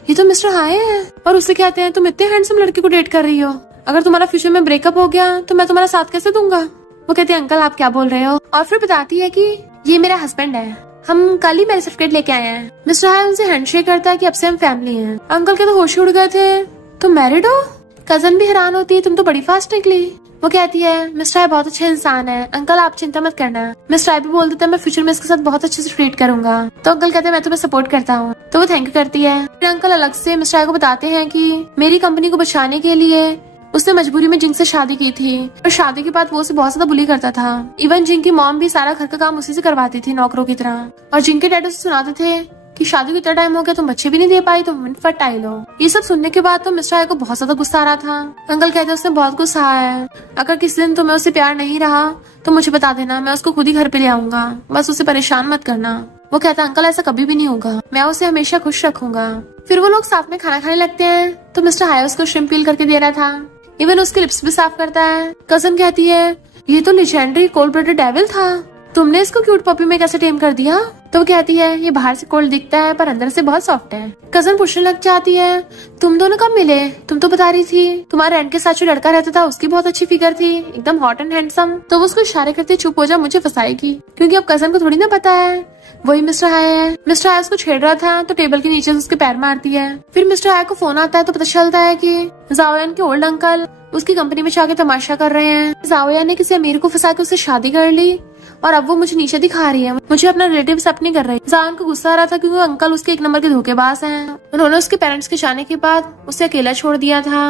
ये तो मिस्टर हाय है। और उससे कहते हैं तुम इतने हैंडसम लड़के को डेट कर रही हो, अगर तुम्हारा फ्यूचर में ब्रेकअप हो गया तो मैं तुम्हारा साथ कैसे दूंगा। वो कहते हैं अंकल आप क्या बोल रहे हो। और फिर बताती है कि ये मेरा हस्बैंड है, हम कल ही मैरिज सर्टिफिकेट लेके आए हैं। मिस्टर हाय उनसे हैंडशेक करता है कि अब से हम फैमिली हैं। अंकल के तो होश उड़ गए थे, तुम मैरिड हो। कजन भी हैरान होती है तुम तो बड़ी फास्ट निकली। वो कहती है मिस्टर हाई बहुत अच्छा इंसान है, अंकल आप चिंता मत करना। मिस्टर हाई भी बोल देता है मैं फ्यूचर में इसके साथ बहुत अच्छे से ट्रीट करूंगा। तो अंकल कहते हैं मैं तुम्हें सपोर्ट करता हूँ। तो वो थैंक यू करती है। फिर अंकल अलग से मिस्टर हाई को बताते हैं कि मेरी कंपनी को बचाने के लिए उसने मजबूरी में जिंक से शादी की थी और शादी के बाद वो उसे बहुत ज्यादा बुली करता था। इवन जिंक की मॉम भी सारा घर का काम उसी से करवाती थी नौकरों की तरह। और जिंक के डैड उसे सुनाते थे कि शादी को इतना टाइम हो गया तुम बच्चे भी नहीं दे पाई, तुम फर्टाइल हो। ये सब सुनने के बाद तो मिस्टर हाई को बहुत ज्यादा गुस्सा आ रहा था। अंकल कहते उसने बहुत गुस्सा आया है, अगर किसी दिन तुम्हें उससे प्यार नहीं रहा तो मुझे बता देना, मैं उसको खुद ही घर पे ले आऊंगा, बस उसे परेशान मत करना। वो कहता अंकल ऐसा कभी भी नहीं होगा, मैं उसे हमेशा खुश रखूंगा। फिर वो लोग साथ में खाना खाने लगते हैं तो मिस्टर हाई उसको श्रिम्प पील करके दे रहा था, इवन उसके लिप्स भी साफ करता है। कजन कहती है ये तो लेजेंडरी कोल्ड ब्लडेड डेविल था, तुमने इसको क्यूट पपी में कैसे टेम कर दिया। तो वो कहती है ये बाहर से कोल्ड दिखता है पर अंदर से बहुत सॉफ्ट है। कजन पूछने लग जाती है तुम दोनों कब मिले, तुम तो बता रही थी तुम्हारे रैंट के साथ जो लड़का रहता था उसकी बहुत अच्छी फिगर थी, एकदम हॉट एंड हैंडसम। तो वो उसको इशारे करते चुप हो जा, मुझे फंसाएगी, क्योंकि अब कजन को थोड़ी ना पता है वही मिस्टर हाई है। मिस्टर हाई उसको छेड़ रहा था तो टेबल के नीचे से उसके पैर मारती है। फिर मिस्टर हाई को फोन आता है तो पता चलता है कि जाओयान के ओल्ड अंकल उसकी कंपनी में जाके तमाशा कर रहे हैं। जाओयान ने किसी अमीर को फंसा के उससे शादी कर ली और अब वो मुझे नीचे दिखा रही है, मुझे अपना रिलेटिव अपनी कर रही है। जाओयान को गुस्सा आ रहा था क्योंकि अंकल उसके एक नंबर के धोखेबाज हैं। उन्होंने उसके पेरेंट्स के जाने के बाद उसे अकेला छोड़ दिया था।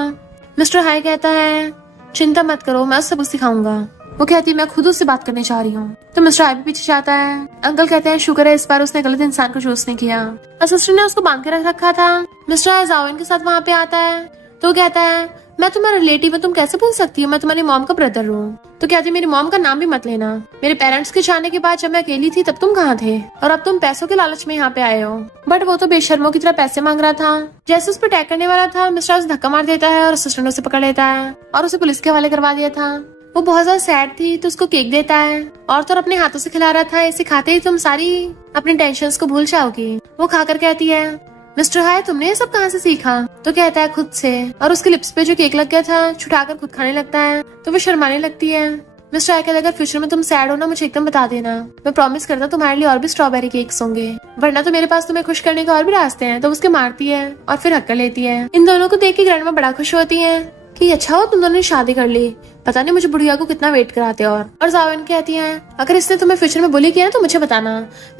मिस्टर हाई कहता है चिंता मत करो, मैं उससे कुछ सिखाऊंगा। वो कहती है मैं खुद उससे बात करने चाह रही हूँ। तो मिस्टर हाई भी पीछे जाता है। अंकल कहते हैं शुक्र है इस बार उसने गलत इंसान को चूज नहीं किया। सिस्टर ने उसको बांध के रख रखा था। मिस्टर हाई जाओयान के साथ वहाँ पे आता है तो कहता है मैं तुम्हारा रिलेटिव हूँ, तुम कैसे बोल सकती हो, मैं तुम्हारी मॉम का ब्रदर हूँ। तो कहती मेरी मॉम का नाम भी मत लेना, मेरे पेरेंट्स के जाने के बाद जब मैं अकेली थी तब तुम कहाँ थे और अब तुम पैसों के लालच में यहाँ पे आए हो। बट वो तो बेशर्मों की तरह पैसे मांग रहा था। जैसे उस पर अटैक करने वाला था मिस्टर उसे धक्का मार देता है और सिस्टर उसे पकड़ लेता है और उसे पुलिस के हवाले करवा दिया था। वो बहुत ज्यादा सैड थी तो उसको केक देता है और तो अपने हाथों से खिला रहा था, इसे खाते ही तुम सारी अपनी टेंशंस को भूल जाओगी। वो खाकर कहती है मिस्टर हाई तुमने ये सब कहाँ से सीखा। तो कहता है खुद से, और उसके लिप्स पे जो केक लग गया था छुटाकर खुद खाने लगता है। तो वो शर्माने लगती है। मिस्टर हाई कहता है अगर फ्यूचर में तुम सैड हो ना मुझे एकदम बता देना, मैं प्रॉमिस करता हूँ तुम्हारे लिए और भी स्ट्रॉबेरी केक्स होंगे, वरना तो मेरे पास तुम्हें खुश करने के और भी रास्ते हैं। तो उसके मारती है और फिर हक कर लेती है। इन दोनों को देख के ग्रैंडमा बड़ा खुश होती है कि अच्छा हो तुम दोनों ने शादी कर ली, पता नहीं मुझे बुढ़िया को कितना वेट कराते। और जाओयान कहती है अगर इसने तुम्हें फ्यूचर में बुली किया ना तो मुझे बताना,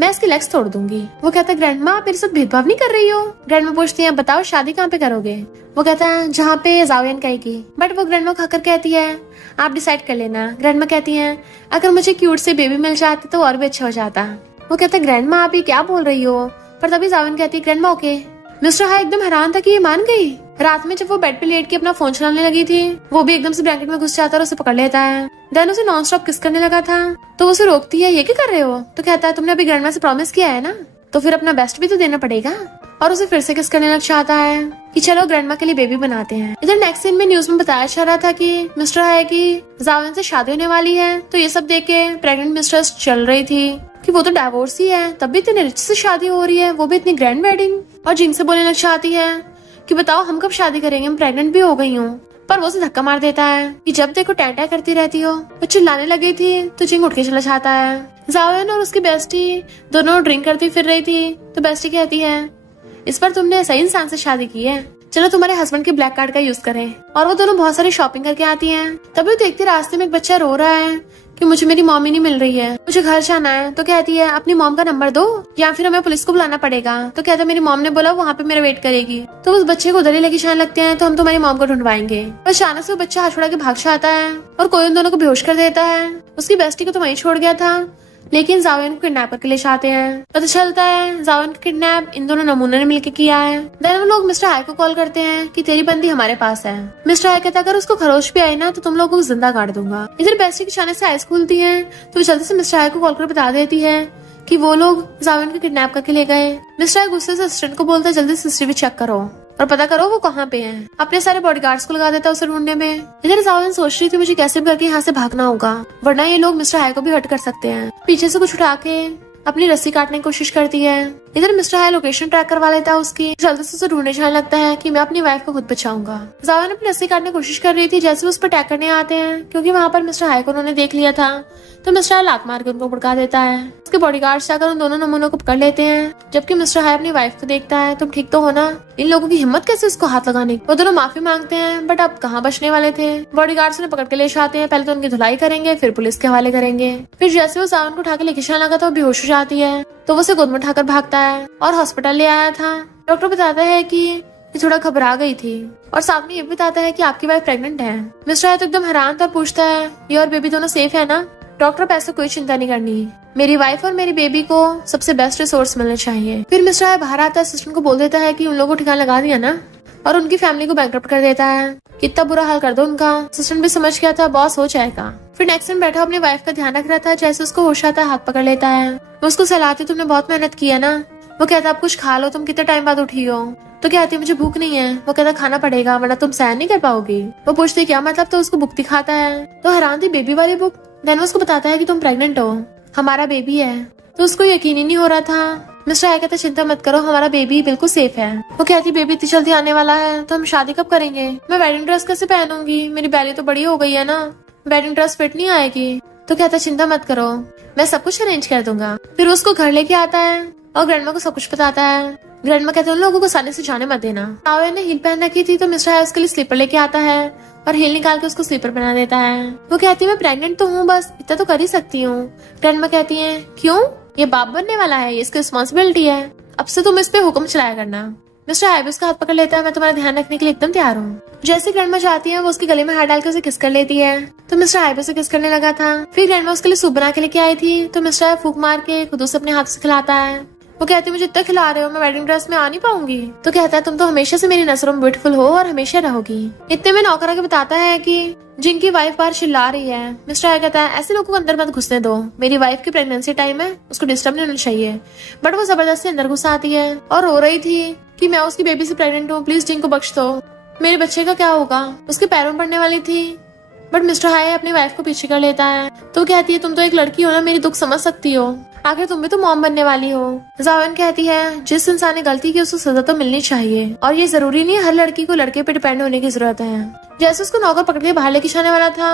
मैं इसकी लेग्स तोड़ दूंगी। वो कहता है ग्रैंडमा आप मेरे साथ भेदभाव नहीं कर रही हो। ग्रैंडमा पूछती है बताओ शादी कहाँ पे करोगे। वो कहता है जहाँ पे जाओयान कहेगी। बट वो ग्रैंडमा खाकर कहती है आप डिसाइड कर लेना। ग्रैंडमा कहती है अगर मुझे क्यूट से बेबी मिल जाती तो और भी अच्छा हो जाता। वो कहता है ग्रैंडमा आप ये क्या बोल रही हो। पर तभी जाओयान कहती है ग्रैंडमा ओके। मिस्टर हाई एकदम हैरान था कि ये मान गई। रात में जब वो बेड पे लेट के अपना फोन चलाने लगी थी वो भी एकदम से ब्लैंकेट में घुस जाता है और उसे पकड़ लेता है। देन उसे नॉन स्टॉप किस करने लगा था तो वो उसे रोकती है ये क्या कर रहे हो। तो कहता है तुमने अभी ग्रैंडमा से प्रॉमिस किया है ना तो फिर अपना बेस्ट भी तो देना पड़ेगा। और उसे फिर से किस करने लग जाता है कि चलो ग्रैंडमा के लिए बेबी बनाते हैं। इधर नेक्स्ट सीन में न्यूज में बताया जा रहा था कि मिस्टर हाई की जाओयान से शादी होने वाली है। तो ये सब देख के प्रेग्नेंट मिस्ट्रेस चल रही थी कि वो तो डाइवोर्स ही है, तब भी इतने रिच से शादी हो रही है, वो भी इतनी ग्रैंड वेडिंग। और जिंक से बोलने लग जाती है कि बताओ हम कब शादी करेंगे, मैं प्रेग्नेंट भी हो गई हूँ। पर वो उसे धक्का मार देता है कि जब देखो टैटा करती रहती हो। वो चिल्लाने लगी थी तो जिंक उठ के चला जाता है। जाओयान और उसकी बेस्टी दोनों ड्रिंक करती फिर रही थी तो बेस्टी कहती है इस पर तुमने सही इंसान से शादी की है, चलो तुम्हारे हस्बैंड के ब्लैक कार्ड का यूज करें। और वो दोनों बहुत सारी शॉपिंग करके आती हैं। तभी वो देखती रास्ते में एक बच्चा रो रहा है कि मुझे मेरी मॉमी नहीं मिल रही है, मुझे घर जाना है। तो कहती है अपनी मॉम का नंबर दो या फिर हमें पुलिस को बुलाना पड़ेगा। तो कहता है मेरी मॉम ने बोला वहाँ पे मेरा वेट करेगी। तो उस बच्चे को उधर ही लेके जाने लगते हैं तो हम तुम्हारी मॉम को ढूंढवाएंगे। पर अचानक से वो बच्चा हाथ छोड़ा के भाग जाता है और कोई उन दोनों को बेहोश कर देता है। उसकी बेस्टी को तो वहीं छोड़ गया था लेकिन जाओयान को किडनैप करके ले जाते हैं। पता चलता है जाओयान का किडनैप इन दोनों नमूने ने मिलकर किया है। देन वो लोग मिस्टर हाई को कॉल करते हैं कि तेरी बंदी हमारे पास है। मिस्टर हाई कहता है अगर उसको खरोच भी आई ना तो तुम लोगों को जिंदा काट दूंगा। इधर बेस्टी के अचानक से आइस खुलती है तो वो जल्दी से मिस्टर हाई को कॉल कर बता देती है कि वो लोग जाओयान को किडनैप करके ले गए। मिस्टर हाई गुस्से से असिस्टेंट को बोलता है जल्दी से सीसीटीवी चेक करो और पता करो वो कहाँ पे हैं। अपने सारे बॉडीगार्ड्स को लगा देता है उसे ढूंढने में। इधर जाओयान सोच रही थी मुझे कैसे भी करके यहाँ से भागना होगा वरना ये लोग मिस्टर हाई को भी हर्ट कर सकते हैं। पीछे से कुछ उठा के अपनी रस्सी काटने की कोशिश करती है। इधर मिस्टर हाई लोकेशन ट्रैक करवा लेता है उसकी। जल्दी से उसे ढूंढने जाने लगता है कि मैं अपनी वाइफ को खुद बचाऊंगा। जाओयान अपनी रस्सी काटने की कोशिश कर रही थी जैसे उस पर अटैक करने आते हैं क्योंकि वहाँ पर मिस्टर हाई को उन्होंने देख लिया था। तो मिस्टर हाई लात मार के उनको भड़का देता है। उसके बॉडीगार्ड्स जाकर उन दोनों नमूनों को पकड़ लेते हैं, जबकि मिस्टर हाई अपनी वाइफ को देखता है। तुम ठीक तो हो ना? इन लोगों की हिम्मत कैसे उसको हाथ लगाने की? वो दोनों माफी मांगते हैं, बट अब कहाँ बचने वाले थे। बॉडीगार्ड्स उन्हें पकड़ के ले जाते हैं। पहले तो उनकी धुलाई करेंगे, फिर पुलिस के हवाले करेंगे। फिर जैसे वो जावन को उठा के लेके जाने लगा था, वो बेहोश हो जाती है, तो वो उसे गोद में उठाकर भागता है और हॉस्पिटल ले आया था। डॉक्टर बताता है कि ये थोड़ा घबरा गई थी और साथ में ये भी बताता है कि आपकी वाइफ प्रेग्नेंट है। मिस्टर हाई तो एकदम हैरान था और पूछता है ये और बेबी दोनों सेफ है ना? डॉक्टर पैसे कोई चिंता नहीं करनी, मेरी वाइफ और मेरी बेबी को सबसे बेस्ट रिसोर्स मिलने चाहिए। फिर मिस्टर हाई बाहर आता है, असिस्टेंट को बोल देता है कि उन लोगों को ठिकाना लगा दिया ना, और उनकी फैमिली को बैंकरप्ट कर देता है। कितना बुरा हाल कर दो उनका। असिस्टेंट भी समझ गया था बॉस हो जाएगा। फिर नेक्स्ट टाइम बैठा अपनी वाइफ का ध्यान रख रहा था। जैसे उसको होश आता है, हाथ पकड़ लेता है। वो उसको सहलाती, तुमने बहुत मेहनत की है ना। वो कहता आप कुछ खा लो, तुम कितने टाइम बाद उठी हो? तो कहती है मुझे भूख नहीं है। वो कहता खाना पड़ेगा वरना तुम सहन नहीं कर पाओगी। वो पूछती क्या मतलब? तो उसको बुक दिखाता है। तो हैरान थी, बेबी वाली बुक। देन वो उसको बताता है कि तुम प्रेग्नेंट हो, हमारा बेबी है। तो उसको यकीन ही नहीं हो रहा था। मिस्टर हाई कहता चिंता मत करो, हमारा बेबी बिल्कुल सेफ है। वो कहती बेबी इतनी जल्दी आने वाला है तो हम शादी कब करेंगे? मैं वेडिंग ड्रेस कैसे पहनूंगी? मेरी बैली तो बड़ी हो गई है ना, वेडिंग ड्रेस फिट नहीं आएगी। तो कहता चिंता मत करो, मैं सब कुछ अरेंज कर दूंगा। फिर उसको घर लेके आता है और ग्रैंडमा को सब कुछ बताता है। ग्रैंडमा कहते हैं उन लोगों को आसानी से जाने मत देना। तावे ने हील पहन रखी थी, तो मिस्टर हाई उसके लिए स्लीपर लेके आता है और हील निकाल के उसको स्लीपर पहना देता है। वो कहती है मैं प्रेग्नेंट तो हूँ, बस इतना तो कर ही सकती हूँ। ग्रैंडमा कहती है क्यों? ये बाप बनने वाला है, ये इसकी रिस्पॉन्सिबिलिटी है, अब से तुम इस पे हुक्म चलाया करना। मिस्टर हाई भी उसका हाथ पकड़ लेता है, मैं तुम्हारा ध्यान रखने के लिए एकदम तैयार हूँ। जैसे ग्रैंडमा चाहती है वो उसके गले में हाथ डाल के उसे किस कर लेती है। तो मिस्टर हाई भी उसे किस करने लगा था। फिर ग्रैंडमा उसके लिए सूप बना के लेके आई थी, तो मिस्टर हाई फूक मार के खुद उसे अपने हाथ से खिलाता है। वो कहती है मुझे इतना खिला रहे हो, मैं वेडिंग ड्रेस में आ नहीं पाऊंगी। तो कहता है तुम तो हमेशा से मेरी नजरों में ब्यूटीफुल हो और हमेशा रहोगी। इतने में नौकर आके बताता है कि जिनकी वाइफ बाहर चिल्ला रही है। मिस्टर हाई कहता है ऐसे लोगों को अंदर मत घुसने दो, मेरी वाइफ की प्रेगनेंसी टाइम है, उसको डिस्टर्ब नहीं होना चाहिए। बट वो जबरदस्ती अंदर घुस आती है और रो रही थी कि मैं उसकी बेबी से प्रेग्नेंट हूँ, प्लीज जिन को बख्श दो, मेरे बच्चे का क्या होगा? उसके पैरों में पड़ने वाली थी। बट मिस्टर हाई अपनी वाइफ को पीछे कर लेता है। तो कहती है तुम तो एक लड़की हो ना, मेरी दुख समझ सकती हो, आखिर तुम भी तो मॉम बनने वाली हो। जावन कहती है जिस इंसान ने गलती की उसको सजा तो मिलनी चाहिए, और ये जरूरी नहीं हर लड़की को लड़के पे डिपेंड होने की जरूरत है। जैसे उसको नौकर पकड़ के बाहर लेके जाने वाला था,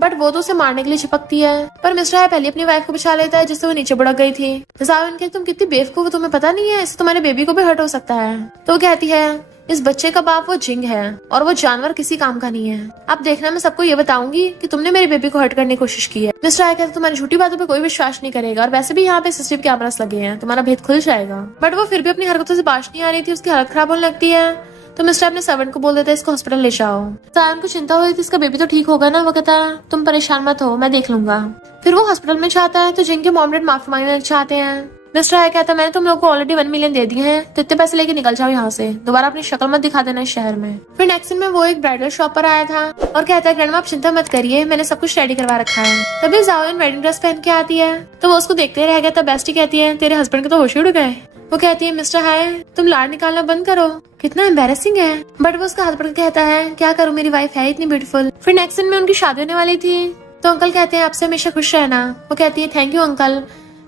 बट वो तो उसे मारने के लिए चिपकती है, पर मिस्टर हाई पहले अपनी वाइफ को बचा लेता है जिससे वो नीचे बुड़क गई थी। जावन कहती तुम कितनी बेवकूफ हो, तुम्हें पता नहीं है इससे तुम्हारे बेबी को भी हर्ट हो सकता है। तो वो कहती है इस बच्चे का बाप वो जिंग है और वो जानवर किसी काम का नहीं है। अब देखना मैं सबको ये बताऊंगी कि तुमने मेरे बेबी को हर्ट करने की कोशिश की है। मिस्टर हाई कहते तुम्हारी झूठी बातों पे कोई विश्वास नहीं करेगा, और वैसे भी यहाँ पे सीसीटीवी कैमरास लगे हैं, तुम्हारा भेद खुल जाएगा। बट वो फिर भी अपनी हरकतों से बाश नहीं आ रही थी, उसकी हालत खराब होने लगती है। तो मिस्टर अपने सर्वेंट को बोल देता है इसको हॉस्पिटल ले जाओ। जावन को चिंता हो रही थी इसका बेबी तो ठीक होगा ना। वो कहता है तुम परेशान मत हो, मैं देख लूंगा। फिर वो हॉस्पिटल में जाता है तो जिनके मॉम डैड माफी मांगने चाहते हैं। मिस्टर हाई कहता है मैंने तुम लोगों को ऑलरेडी 1 मिलियन दे दिए हैं, तो इतने पैसे लेके निकल जाओ यहाँ से, दोबारा अपनी शक्ल मत दिखा देना इस शहर में। फिर नेक्स्ट दिन में वो एक ब्राइडल शॉप पर आया था और कहता है ग्रैंडमा आप चिंता मत करिए, मैंने सब कुछ रेडी करवा रखा है। तभी जावन वेडिंग ड्रेस पहन के आती है, तो वो उसको देखते रह गया। तब बेस्टी कहती है तेरे हस्बैंड के तो होश ही उड़ गए। वो कहती है मिस्टर हाई तुम लाड़ निकालना बंद करो, कितना एम्बैरेसिंग है। बट वो उसका हाथ पकड़ के कहता है क्या करूँ, मेरी वाइफ है इतनी ब्यूटीफुल। फिर नेक्स्ट दिन में उनकी शादी होने वाली थी, तो अंकल कहते हैं आपसे हमेशा खुश रहना। वो कहती है थैंक यू अंकल,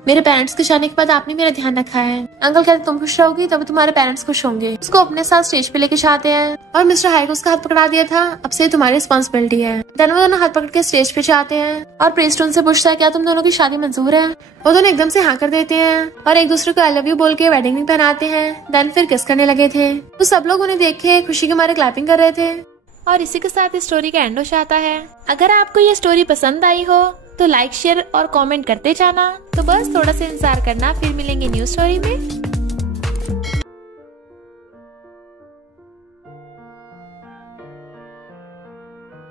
मेरे पेरेंट्स के जाने के बाद आपने मेरा ध्यान रखा है। अंकल कहते तुम खुश रहोगी तभी तुम्हारे पेरेंट्स खुश होंगे। उसको अपने साथ स्टेज पे लेके जाते हैं और मिस्टर हाई को उसका हाथ पकड़ा दिया था, अब से तुम्हारी रिस्पॉन्सिबिलिटी है। देन वो दोनों हाथ पकड़ के स्टेज पे जाते हैं और प्रीस्ट उनसे पूछता है क्या तुम दोनों की शादी मंजूर है। वो दोनों एकदम से हाँ कर देते हैं और एक दूसरे को आई लव यू बोल के वेडिंग रिंग पहनाते हैं। देन फिर किस करने लगे थे, तो सब लोग उन्हें देख के खुशी के मारे क्लैपिंग कर रहे थे। और इसी के साथ इस स्टोरी का एंड हो जाता है। अगर आपको ये स्टोरी पसंद आई हो तो लाइक शेयर और कमेंट करते जाना। तो बस थोड़ा सा इंतजार करना, फिर मिलेंगे न्यू स्टोरी में।